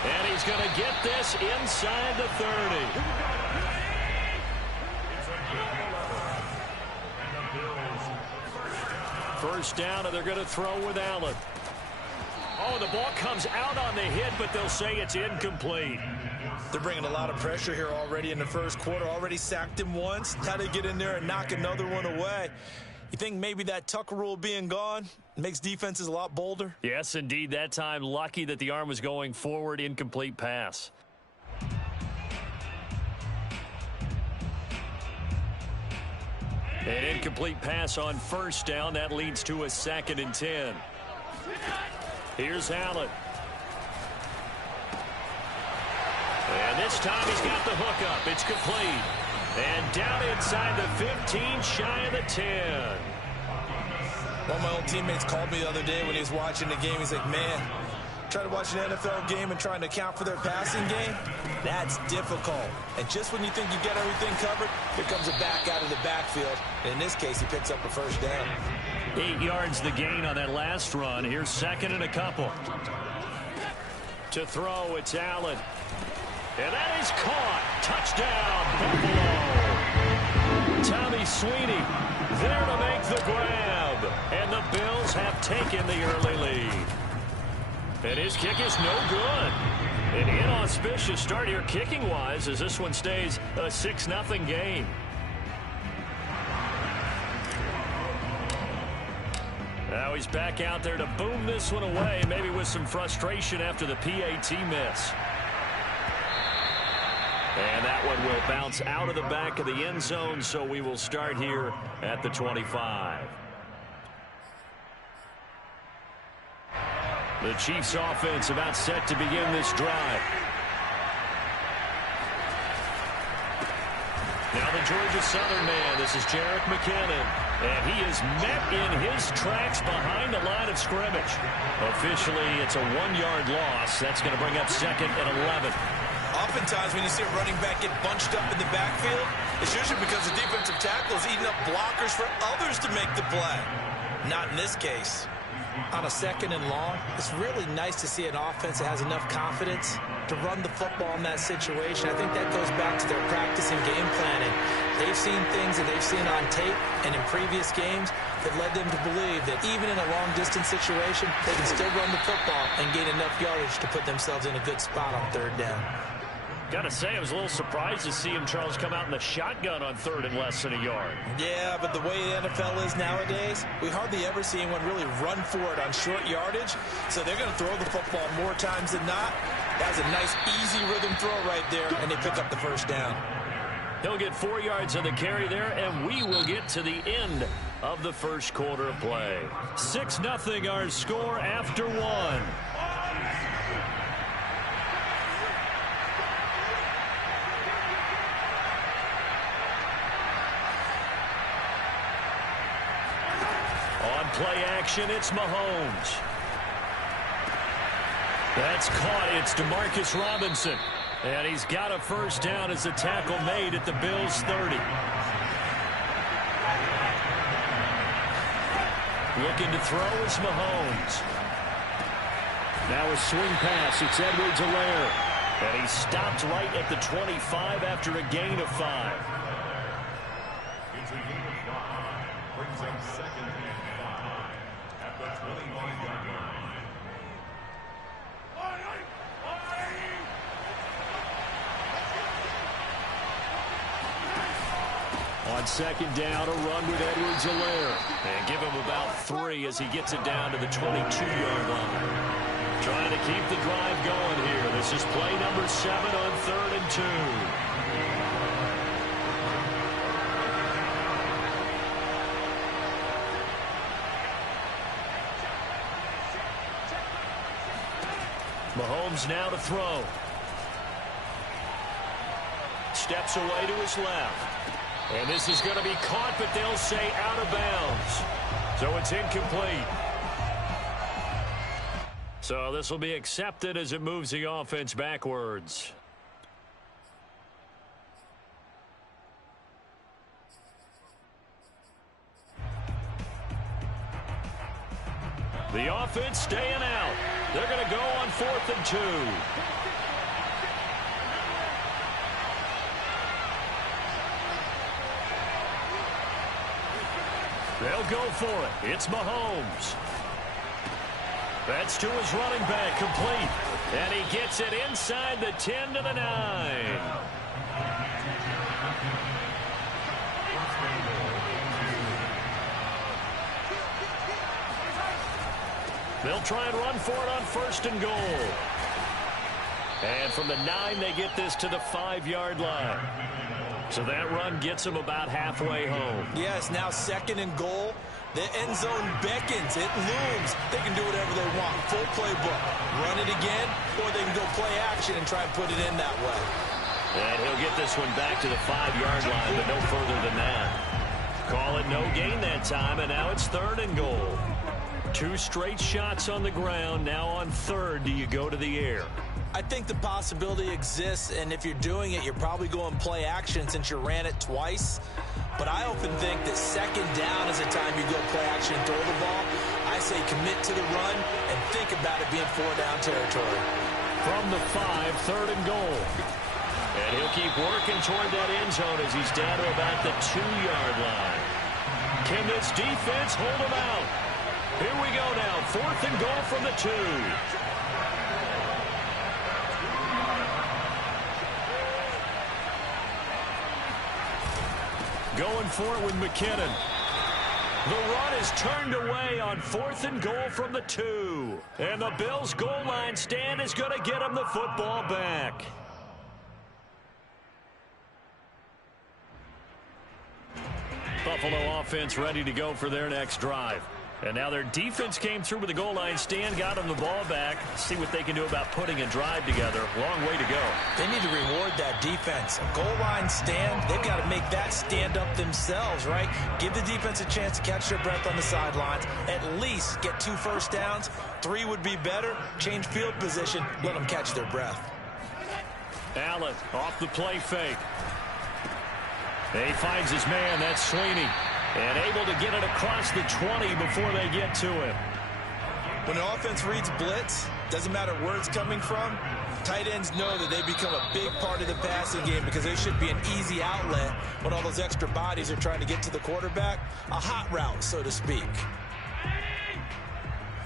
And he's going to get this inside the 30. First down, and they're going to throw with Allen. Oh, the ball comes out on the hit, but they'll say it's incomplete. They're bringing a lot of pressure here already in the first quarter. Already sacked him once. How to get in there and knock another one away. You think maybe that Tucker rule being gone makes defenses a lot bolder? Yes, indeed. That time, lucky that the arm was going forward. Incomplete pass. An incomplete pass on first down. That leads to a 2nd and 10. Here's Allen. And this time he's got the hook up. It's complete. And down inside the 15, shy of the 10. One of my old teammates called me the other day when he was watching the game. He's like, man, trying to watch an NFL game and trying to account for their passing game, that's difficult. And just when you think you get everything covered, here comes a back out of the backfield. And in this case, he picks up a first down. 8 yards the gain on that last run. Here's 2nd and a couple. To throw, it's Allen. And that is caught. Touchdown, Buffalo. Tommy Sweeney there to make the grab. And the Bills have taken the early lead. And his kick is no good. An inauspicious start here kicking-wise as this one stays a 6-0 game. Now he's back out there to boom this one away, maybe with some frustration after the PAT miss. And that one will bounce out of the back of the end zone, so we will start here at the 25. The Chiefs offense about set to begin this drive. Now the Georgia Southern man, this is Jerick McKinnon. And he is met in his tracks behind the line of scrimmage. Officially, it's a 1-yard loss. That's going to bring up 2nd and 11. Oftentimes when you see a running back get bunched up in the backfield, it's usually because the defensive tackle is eating up blockers for others to make the play. Not in this case. On a 2nd and long, it's really nice to see an offense that has enough confidence to run the football in that situation. I think that goes back to their practice and game planning. They've seen things that they've seen on tape and in previous games that led them to believe that even in a long-distance situation, they can still run the football and gain enough yardage to put themselves in a good spot on 3rd down. Got to say, I was a little surprised to see him, Charles, come out in the shotgun on 3rd and less than a yard. Yeah, but the way the NFL is nowadays, we hardly ever see anyone really run for it on short yardage. So they're going to throw the football more times than not. That's a nice, easy rhythm throw right there, and they pick up the first down. He'll get 4 yards on the carry there, and we will get to the end of the first quarter of play. 6-0 our score after 1. Play action, it's Mahomes. That's caught. It's DeMarcus Robinson. And he's got a first down as the tackle made at the Bills' 30. Looking to throw is Mahomes. Now a swing pass. It's Edwards-Helaire. And he stopped right at the 25 after a gain of 5. On 2nd down, a run with Edwards-Helaire. And give him about 3 as he gets it down to the 22-yard line. Trying to keep the drive going here. This is play number 7 on 3rd and 2. Mahomes now to throw. Steps away to his left. And this is going to be caught, but they'll say out of bounds. So it's incomplete. So this will be accepted as it moves the offense backwards. The offense staying out. They're going to go on 4th and 2. They'll go for it. It's Mahomes. That's to his running back, complete. And he gets it inside the 10 to the 9. They'll try and run for it on 1st and goal. And from the 9, they get this to the 5-yard line. So that run gets them about halfway home. Yes, now 2nd and goal. The end zone beckons. It looms. They can do whatever they want. Full playbook. Run it again, or they can go play action and try and put it in that way. And he'll get this one back to the 5-yard line, but no further than that. Call it no gain that time, and now it's 3rd and goal. 2 straight shots on the ground. Now on 3rd, do you go to the air? I think the possibility exists, and if you're doing it, you're probably going play action since you ran it twice. But I often think that 2nd down is the time you go play action and throw the ball. I say commit to the run and think about it being 4-down territory. From the 5, 3rd and goal. And he'll keep working toward that end zone as he's down to about the 2-yard line. Can this defense hold him out? Here we go now. 4th and goal from the 2. Going for it with McKinnon. The run is turned away on 4th and goal from the 2. And the Bills' goal line stand is going to get them the football back. Buffalo offense ready to go for their next drive. And now their defense came through with the goal line stand, got them the ball back. See what they can do about putting a drive together. Long way to go. They need to reward that defense. A goal line stand, they've got to make that stand up themselves, right? Give the defense a chance to catch their breath on the sidelines. At least get 2 first downs. 3 would be better. Change field position. Let them catch their breath. Allen off the play fake. He finds his man. That's Sweeney. And able to get it across the 20 before they get to him. When an offense reads blitz, doesn't matter where it's coming from, tight ends know that they become a big part of the passing game because they should be an easy outlet when all those extra bodies are trying to get to the quarterback. A hot route, so to speak.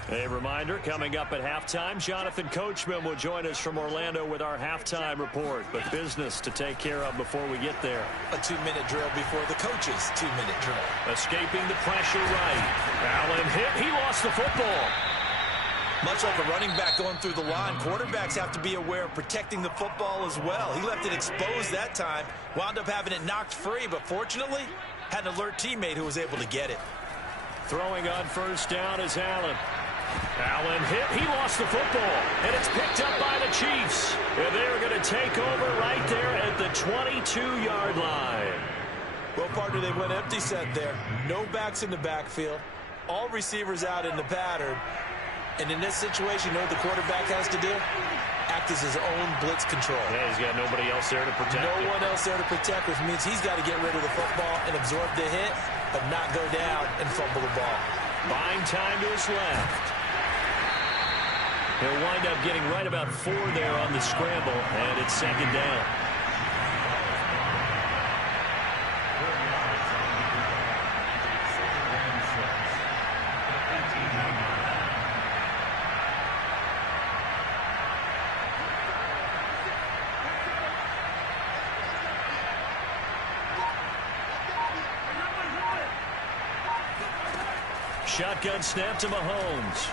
A reminder, coming up at halftime, Jonathan Coachman will join us from Orlando with our halftime report. But business to take care of before we get there. A 2-minute drill before the coach's 2-minute drill. Escaping the pressure right. Allen hit. He lost the football. Much like a running back going through the line, quarterbacks have to be aware of protecting the football as well. He left it exposed that time, wound up having it knocked free, but fortunately had an alert teammate who was able to get it. Throwing on 1st down is Allen. Allen hit. He lost the football, and it's picked up by the Chiefs. And they're going to take over right there at the 22-yard line. Well, partner, they went empty set there. No backs in the backfield. All receivers out in the pattern. And in this situation, you know what the quarterback has to do? Act as his own blitz control. Yeah, he's got nobody else there to protect him. No one else there to protect, which means he's got to get rid of the football and absorb the hit, but not go down and fumble the ball. Buying time to his left. He'll wind up getting right about 4 there on the scramble, and it's 2nd down. Shotgun snap to Mahomes.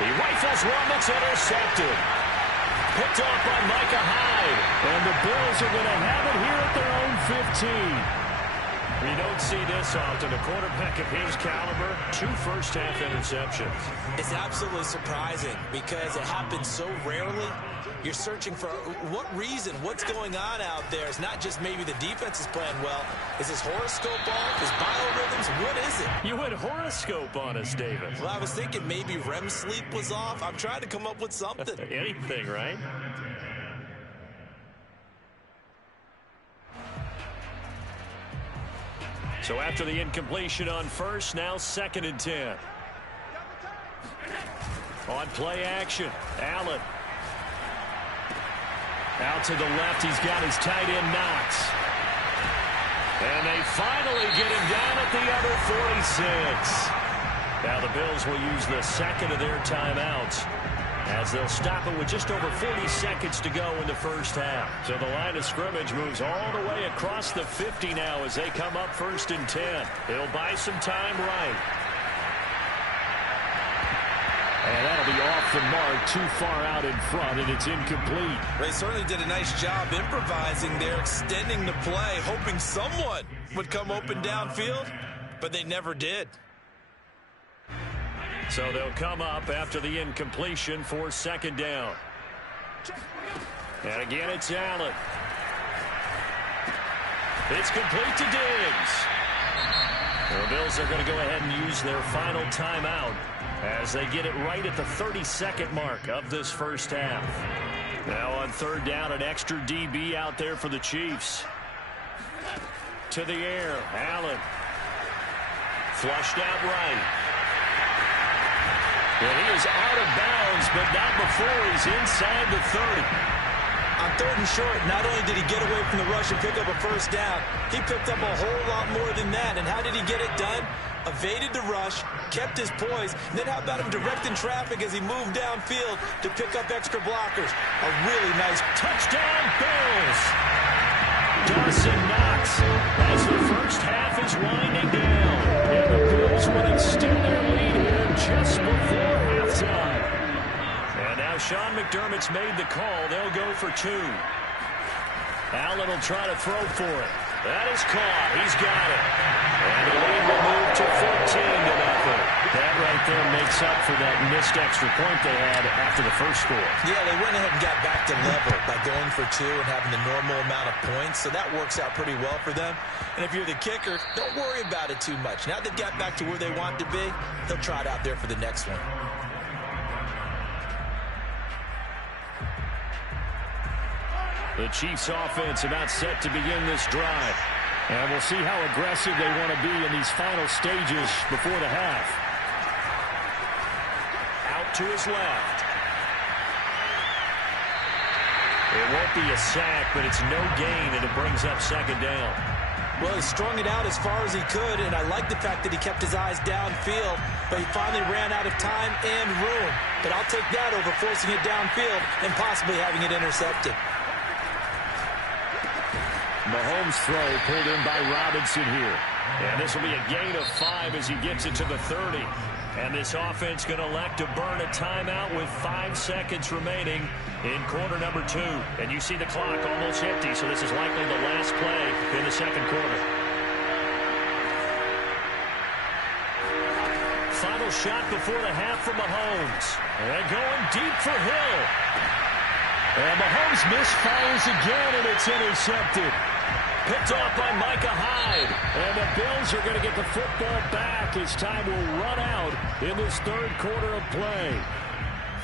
He rifles one that's intercepted. Picked off by Micah Hyde. And the Bills are going to have it here at their own 15. We don't see this often. A quarterback of his caliber, 2 first-half interceptions. It's absolutely surprising because it happens so rarely. You're searching for what reason, what's going on out there. It's not just maybe the defense is playing well. Is his horoscope off? His biorhythms? What is it? You went horoscope on us, David. Well, I was thinking maybe REM sleep was off. I'm trying to come up with something. Anything, right? So after the incompletion on 1st, now 2nd and 10. On play action, Allen. Out to the left, he's got his tight end Knox. And they finally get him down at the other 46. Now the Bills will use the 2nd of their timeouts as they'll stop it with just over 40 seconds to go in the first half. So the line of scrimmage moves all the way across the 50 now as they come up 1st and 10. They'll buy some time right. And that'll be off off the mark, too far out in front, and it's incomplete. They certainly did a nice job improvising there, extending the play, hoping someone would come open downfield, but they never did. So they'll come up after the incompletion for second down. And again, it's Allen. It's complete to Diggs. The Bills are going to go ahead and use their final timeout as they get it right at the 32nd mark of this first half. Now on third down, an extra DB out there for the Chiefs. To the air, Allen. Flushed out right. And he is out of bounds, but not before he's inside the 30. On third and short, not only did he get away from the rush and pick up a first down, he picked up a whole lot more than that. And how did he get it done? Evaded the rush, kept his poise, and then how about him directing traffic as he moved downfield to pick up extra blockers? A really nice touchdown, Bills. Dawson Knox as the first half is winding down. And the Bills will extend their lead here just before halftime. And now Sean McDermott's made the call. They'll go for two. Allen will try to throw for it. That is caught. He's got it. And the lead will move to 14-0. That right there makes up for that missed extra point they had after the first score. Yeah, they went ahead and got back to level by going for two and having the normal amount of points. So that works out pretty well for them. And if you're the kicker, don't worry about it too much. Now they've got back to where they want to be, they'll try it out there for the next one. The Chiefs offense about set to begin this drive. And we'll see how aggressive they want to be in these final stages before the half. Out to his left. It won't be a sack, but it's no gain, and it brings up second down. Well, he strung it out as far as he could, and I like the fact that he kept his eyes downfield, but he finally ran out of time and room. But I'll take that over forcing it downfield and possibly having it intercepted. Mahomes' throw pulled in by Robinson here. And this will be a gain of 5 as he gets it to the 30. And this offense going to elect to burn a timeout with 5 seconds remaining in quarter number 2. And you see the clock almost empty, so this is likely the last play in the second quarter. Final shot before the half from Mahomes. And going deep for Hill. And Mahomes misfires again, and it's intercepted. Picked off by Micah Hyde. And the Bills are going to get the football back as time will run out in this third quarter of play.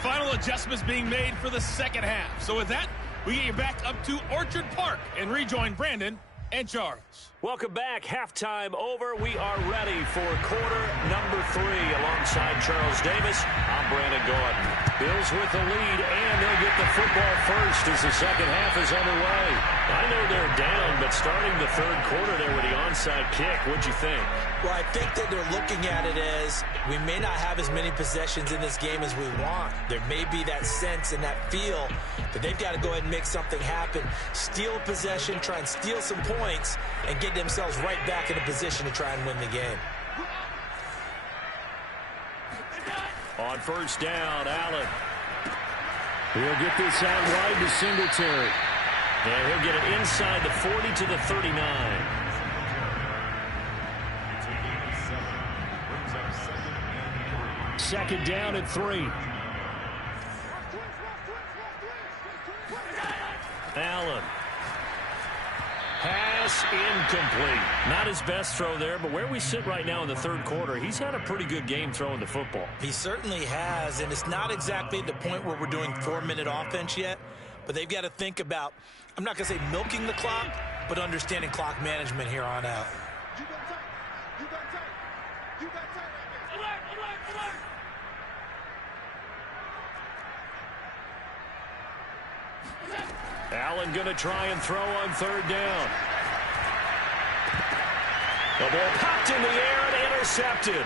Final adjustments being made for the second half. So with that, we get you back up to Orchard Park and rejoin Brandon and Charles. Welcome back. Halftime over. We are ready for quarter number 3 alongside Charles Davis. I'm Brandon Gordon. Bills with the lead, and they'll get the football first as the second half is underway. I know they're down, but starting the third quarter there with the onside kick, what'd you think? Well, I think that they're looking at it as we may not have as many possessions in this game as we want. There may be that sense and that feel that they've got to go ahead and make something happen. Steal a possession, try and steal some points, and get themselves right back in a position to try and win the game. On first down, Allen. He'll get this out wide to Singletary. And he'll get it inside the 40 to the 39. Second down and 3. Allen. Pass incomplete. Not his best throw there, but where we sit right now in the third quarter, he's had a pretty good game throwing the football. He certainly has, and it's not exactly at the point where we're doing 4-minute offense yet, but they've got to think about, I'm not going to say milking the clock, but understanding clock management here on out. Allen going to try and throw on third down. The ball popped in the air and intercepted.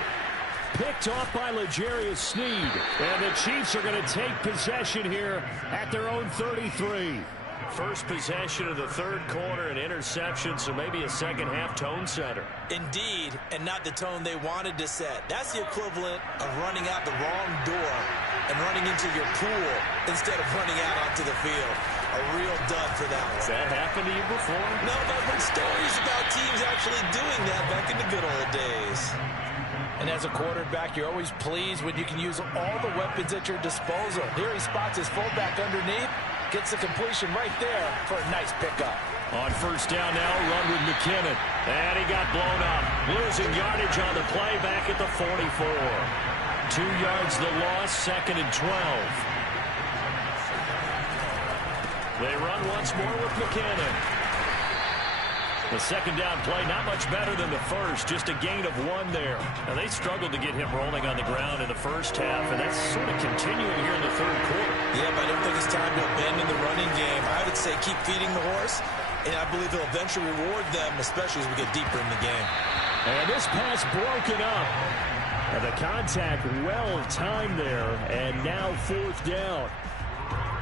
Picked off by L'Jarius Sneed. And the Chiefs are going to take possession here at their own 33. First possession of the third quarter, an interception, so maybe a second-half tone setter. Indeed, and not the tone they wanted to set. That's the equivalent of running out the wrong door and running into your pool instead of running out onto the field. A real dud for that one. Has that happened to you before? No, but I've heard stories about teams actually doing that back in the good old days. And as a quarterback, you're always pleased when you can use all the weapons at your disposal. Here he spots his fullback underneath, gets the completion right there for a nice pickup. On first down now, run with McKinnon. And he got blown up. Losing yardage on the play back at the 44. 2 yards the loss, 2nd and 12. They run once more with McKinnon. The second down play, not much better than the first, just a gain of 1 there. Now, they struggled to get him rolling on the ground in the first half, and that's sort of continuing here in the third quarter. Yeah, but I don't think it's time to abandon the running game. I would say keep feeding the horse, and I believe he'll eventually reward them, especially as we get deeper in the game. And this pass broken up. And the contact well timed there, and now 4th down.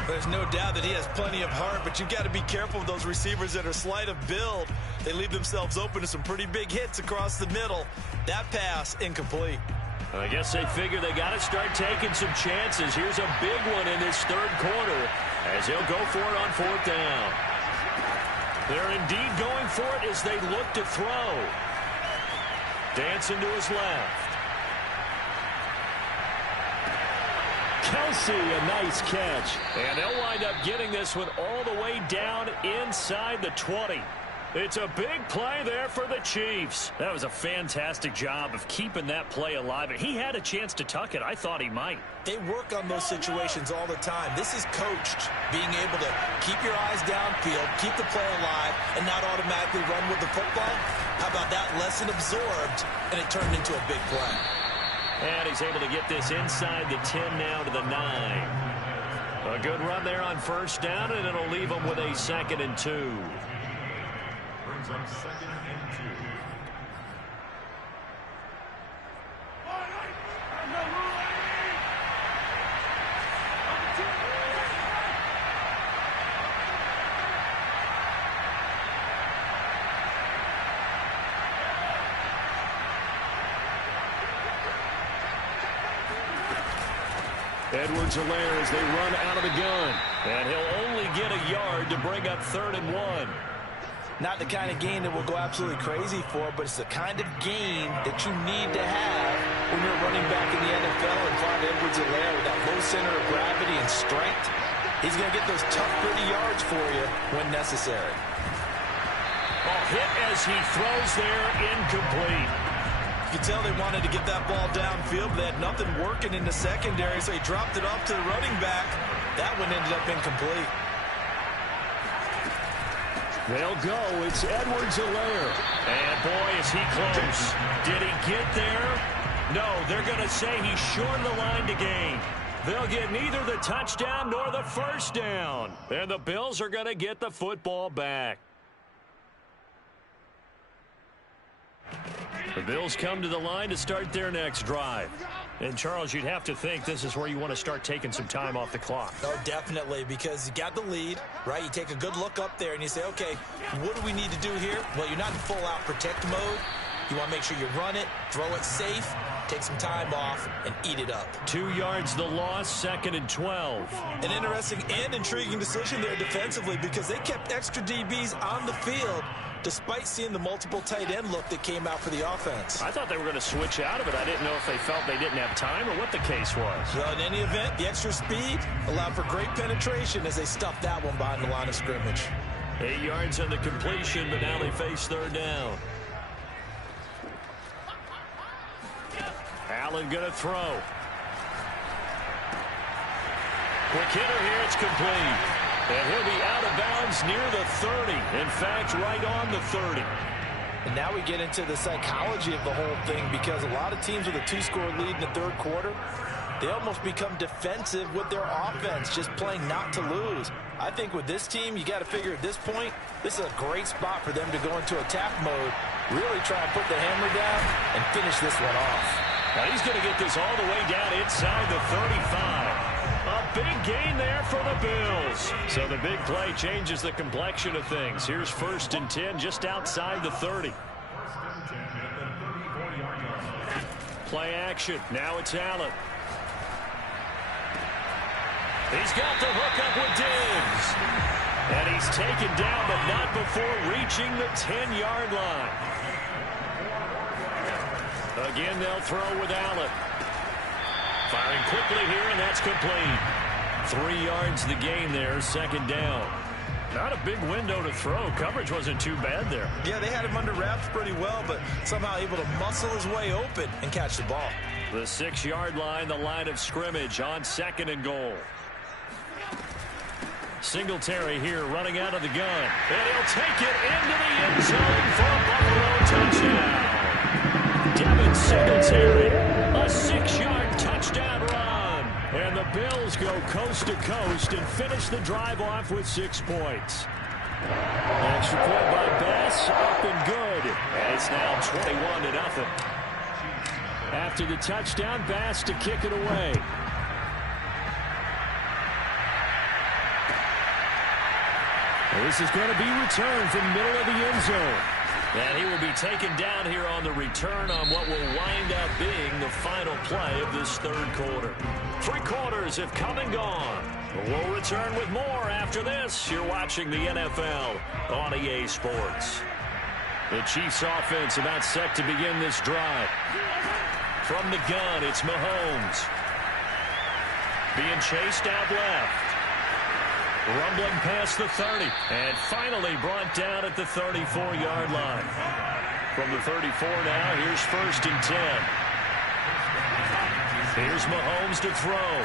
There's no doubt that he has plenty of heart, but you've got to be careful of those receivers that are slight of build. They leave themselves open to some pretty big hits across the middle. That pass, incomplete. I guess they figure they got to start taking some chances. Here's a big one in this third quarter as he'll go for it on 4th down. They're indeed going for it as they look to throw. Dancing to his left. Kelsey, a nice catch. And they'll wind up getting this one all the way down inside the 20. It's a big play there for the Chiefs. That was a fantastic job of keeping that play alive. He had a chance to tuck it. I thought he might. They work on those situations all the time. This is coached, being able to keep your eyes downfield, keep the play alive, and not automatically run with the football. How about that lesson absorbed, and it turned into a big play. And he's able to get this inside the 10 now to the 9. A good run there on first down, and it'll leave him with a 2nd and 2. Brings up 2nd and 2. Edwards-Helaire as they run out of the gun. And he'll only get a yard to bring up 3rd and 1. Not the kind of gain that we'll go absolutely crazy for, but it's the kind of gain that you need to have when you're running back in the NFL. And Clyde Edwards-Helaire with that low center of gravity and strength, he's going to get those tough, gritty yards for you when necessary. Hit as he throws there, incomplete. You can tell they wanted to get that ball downfield, but they had nothing working in the secondary, so he dropped it off to the running back. That one ended up incomplete. They'll go. It's Edwards-Helaire. And boy, is he close. Did he get there? No, they're going to say he's short of the line to gain. They'll get neither the touchdown nor the first down. And the Bills are going to get the football back. The Bills come to the line to start their next drive. And, Charles, you'd have to think this is where you want to start taking some time off the clock. Oh, definitely, because you got the lead, right? You take a good look up there and you say, okay, what do we need to do here? Well, you're not in full-out protect mode. You want to make sure you run it, throw it safe, take some time off, and eat it up. 2 yards the loss, 2nd and 12. An interesting and intriguing decision there defensively because they kept extra DBs on the field despite seeing the multiple tight end look that came out for the offense. I thought they were going to switch out of it. I didn't know if they felt they didn't have time or what the case was. Well, in any event, the extra speed allowed for great penetration as they stuffed that one behind the line of scrimmage. 8 yards on the completion, but now they face 3rd down. Allen going to throw. Quick hitter here, it's complete. And he'll be out of bounds near the 30. In fact, right on the 30. And now we get into the psychology of the whole thing because a lot of teams with a 2-score lead in the third quarter, they almost become defensive with their offense, just playing not to lose. I think with this team, you got to figure at this point, this is a great spot for them to go into attack mode, really try and put the hammer down and finish this one off. Now he's going to get this all the way down inside the 35. A big gain there for the Bills. So the big play changes the complexion of things. Here's 1st and 10 just outside the 30. Play action. Now it's Allen. He's got the hook up with Diggs. And he's taken down, but not before reaching the 10-yard line. Again, they'll throw with Allen. Firing quickly here, and that's complete. 3 yards the gain there, 2nd down. Not a big window to throw. Coverage wasn't too bad there. Yeah, they had him under wraps pretty well, but somehow able to muscle his way open and catch the ball. The 6-yard line, the line of scrimmage on 2nd and goal. Singletary here running out of the gun. And he'll take it into the end zone for a Buffalo touchdown. Devin Singletary, a 6-yard touchdown run. And the Bills go coast to coast and finish the drive off with 6 points. Extra point by Bass, up and good. And it's now 21-0. After the touchdown, Bass to kick it away. This is going to be returned from middle of the end zone. And he will be taken down here on the return on what will wind up being the final play of this 3rd quarter. 3 quarters have come and gone. We'll return with more after this. You're watching the NFL on EA Sports. The Chiefs offense about set to begin this drive. From the gun, it's Mahomes. Being chased out left. Rumbling past the 30. And finally brought down at the 34-yard line. From the 34 now, here's 1st and 10. Here's Mahomes to throw.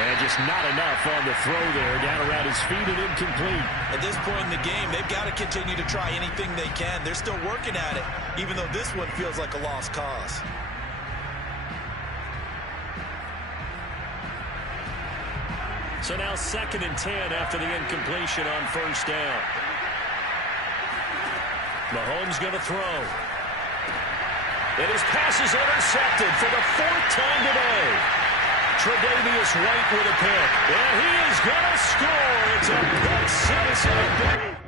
And just not enough on the throw there. Down around his feet and incomplete. At this point in the game, they've got to continue to try anything they can. They're still working at it, even though this one feels like a lost cause. So now 2nd and 10 after the incompletion on 1st down. Mahomes going to throw. And his pass is intercepted for the 4th time today. Tre'Davious White with a pick. And he is going to score. It's a pick 6 and a big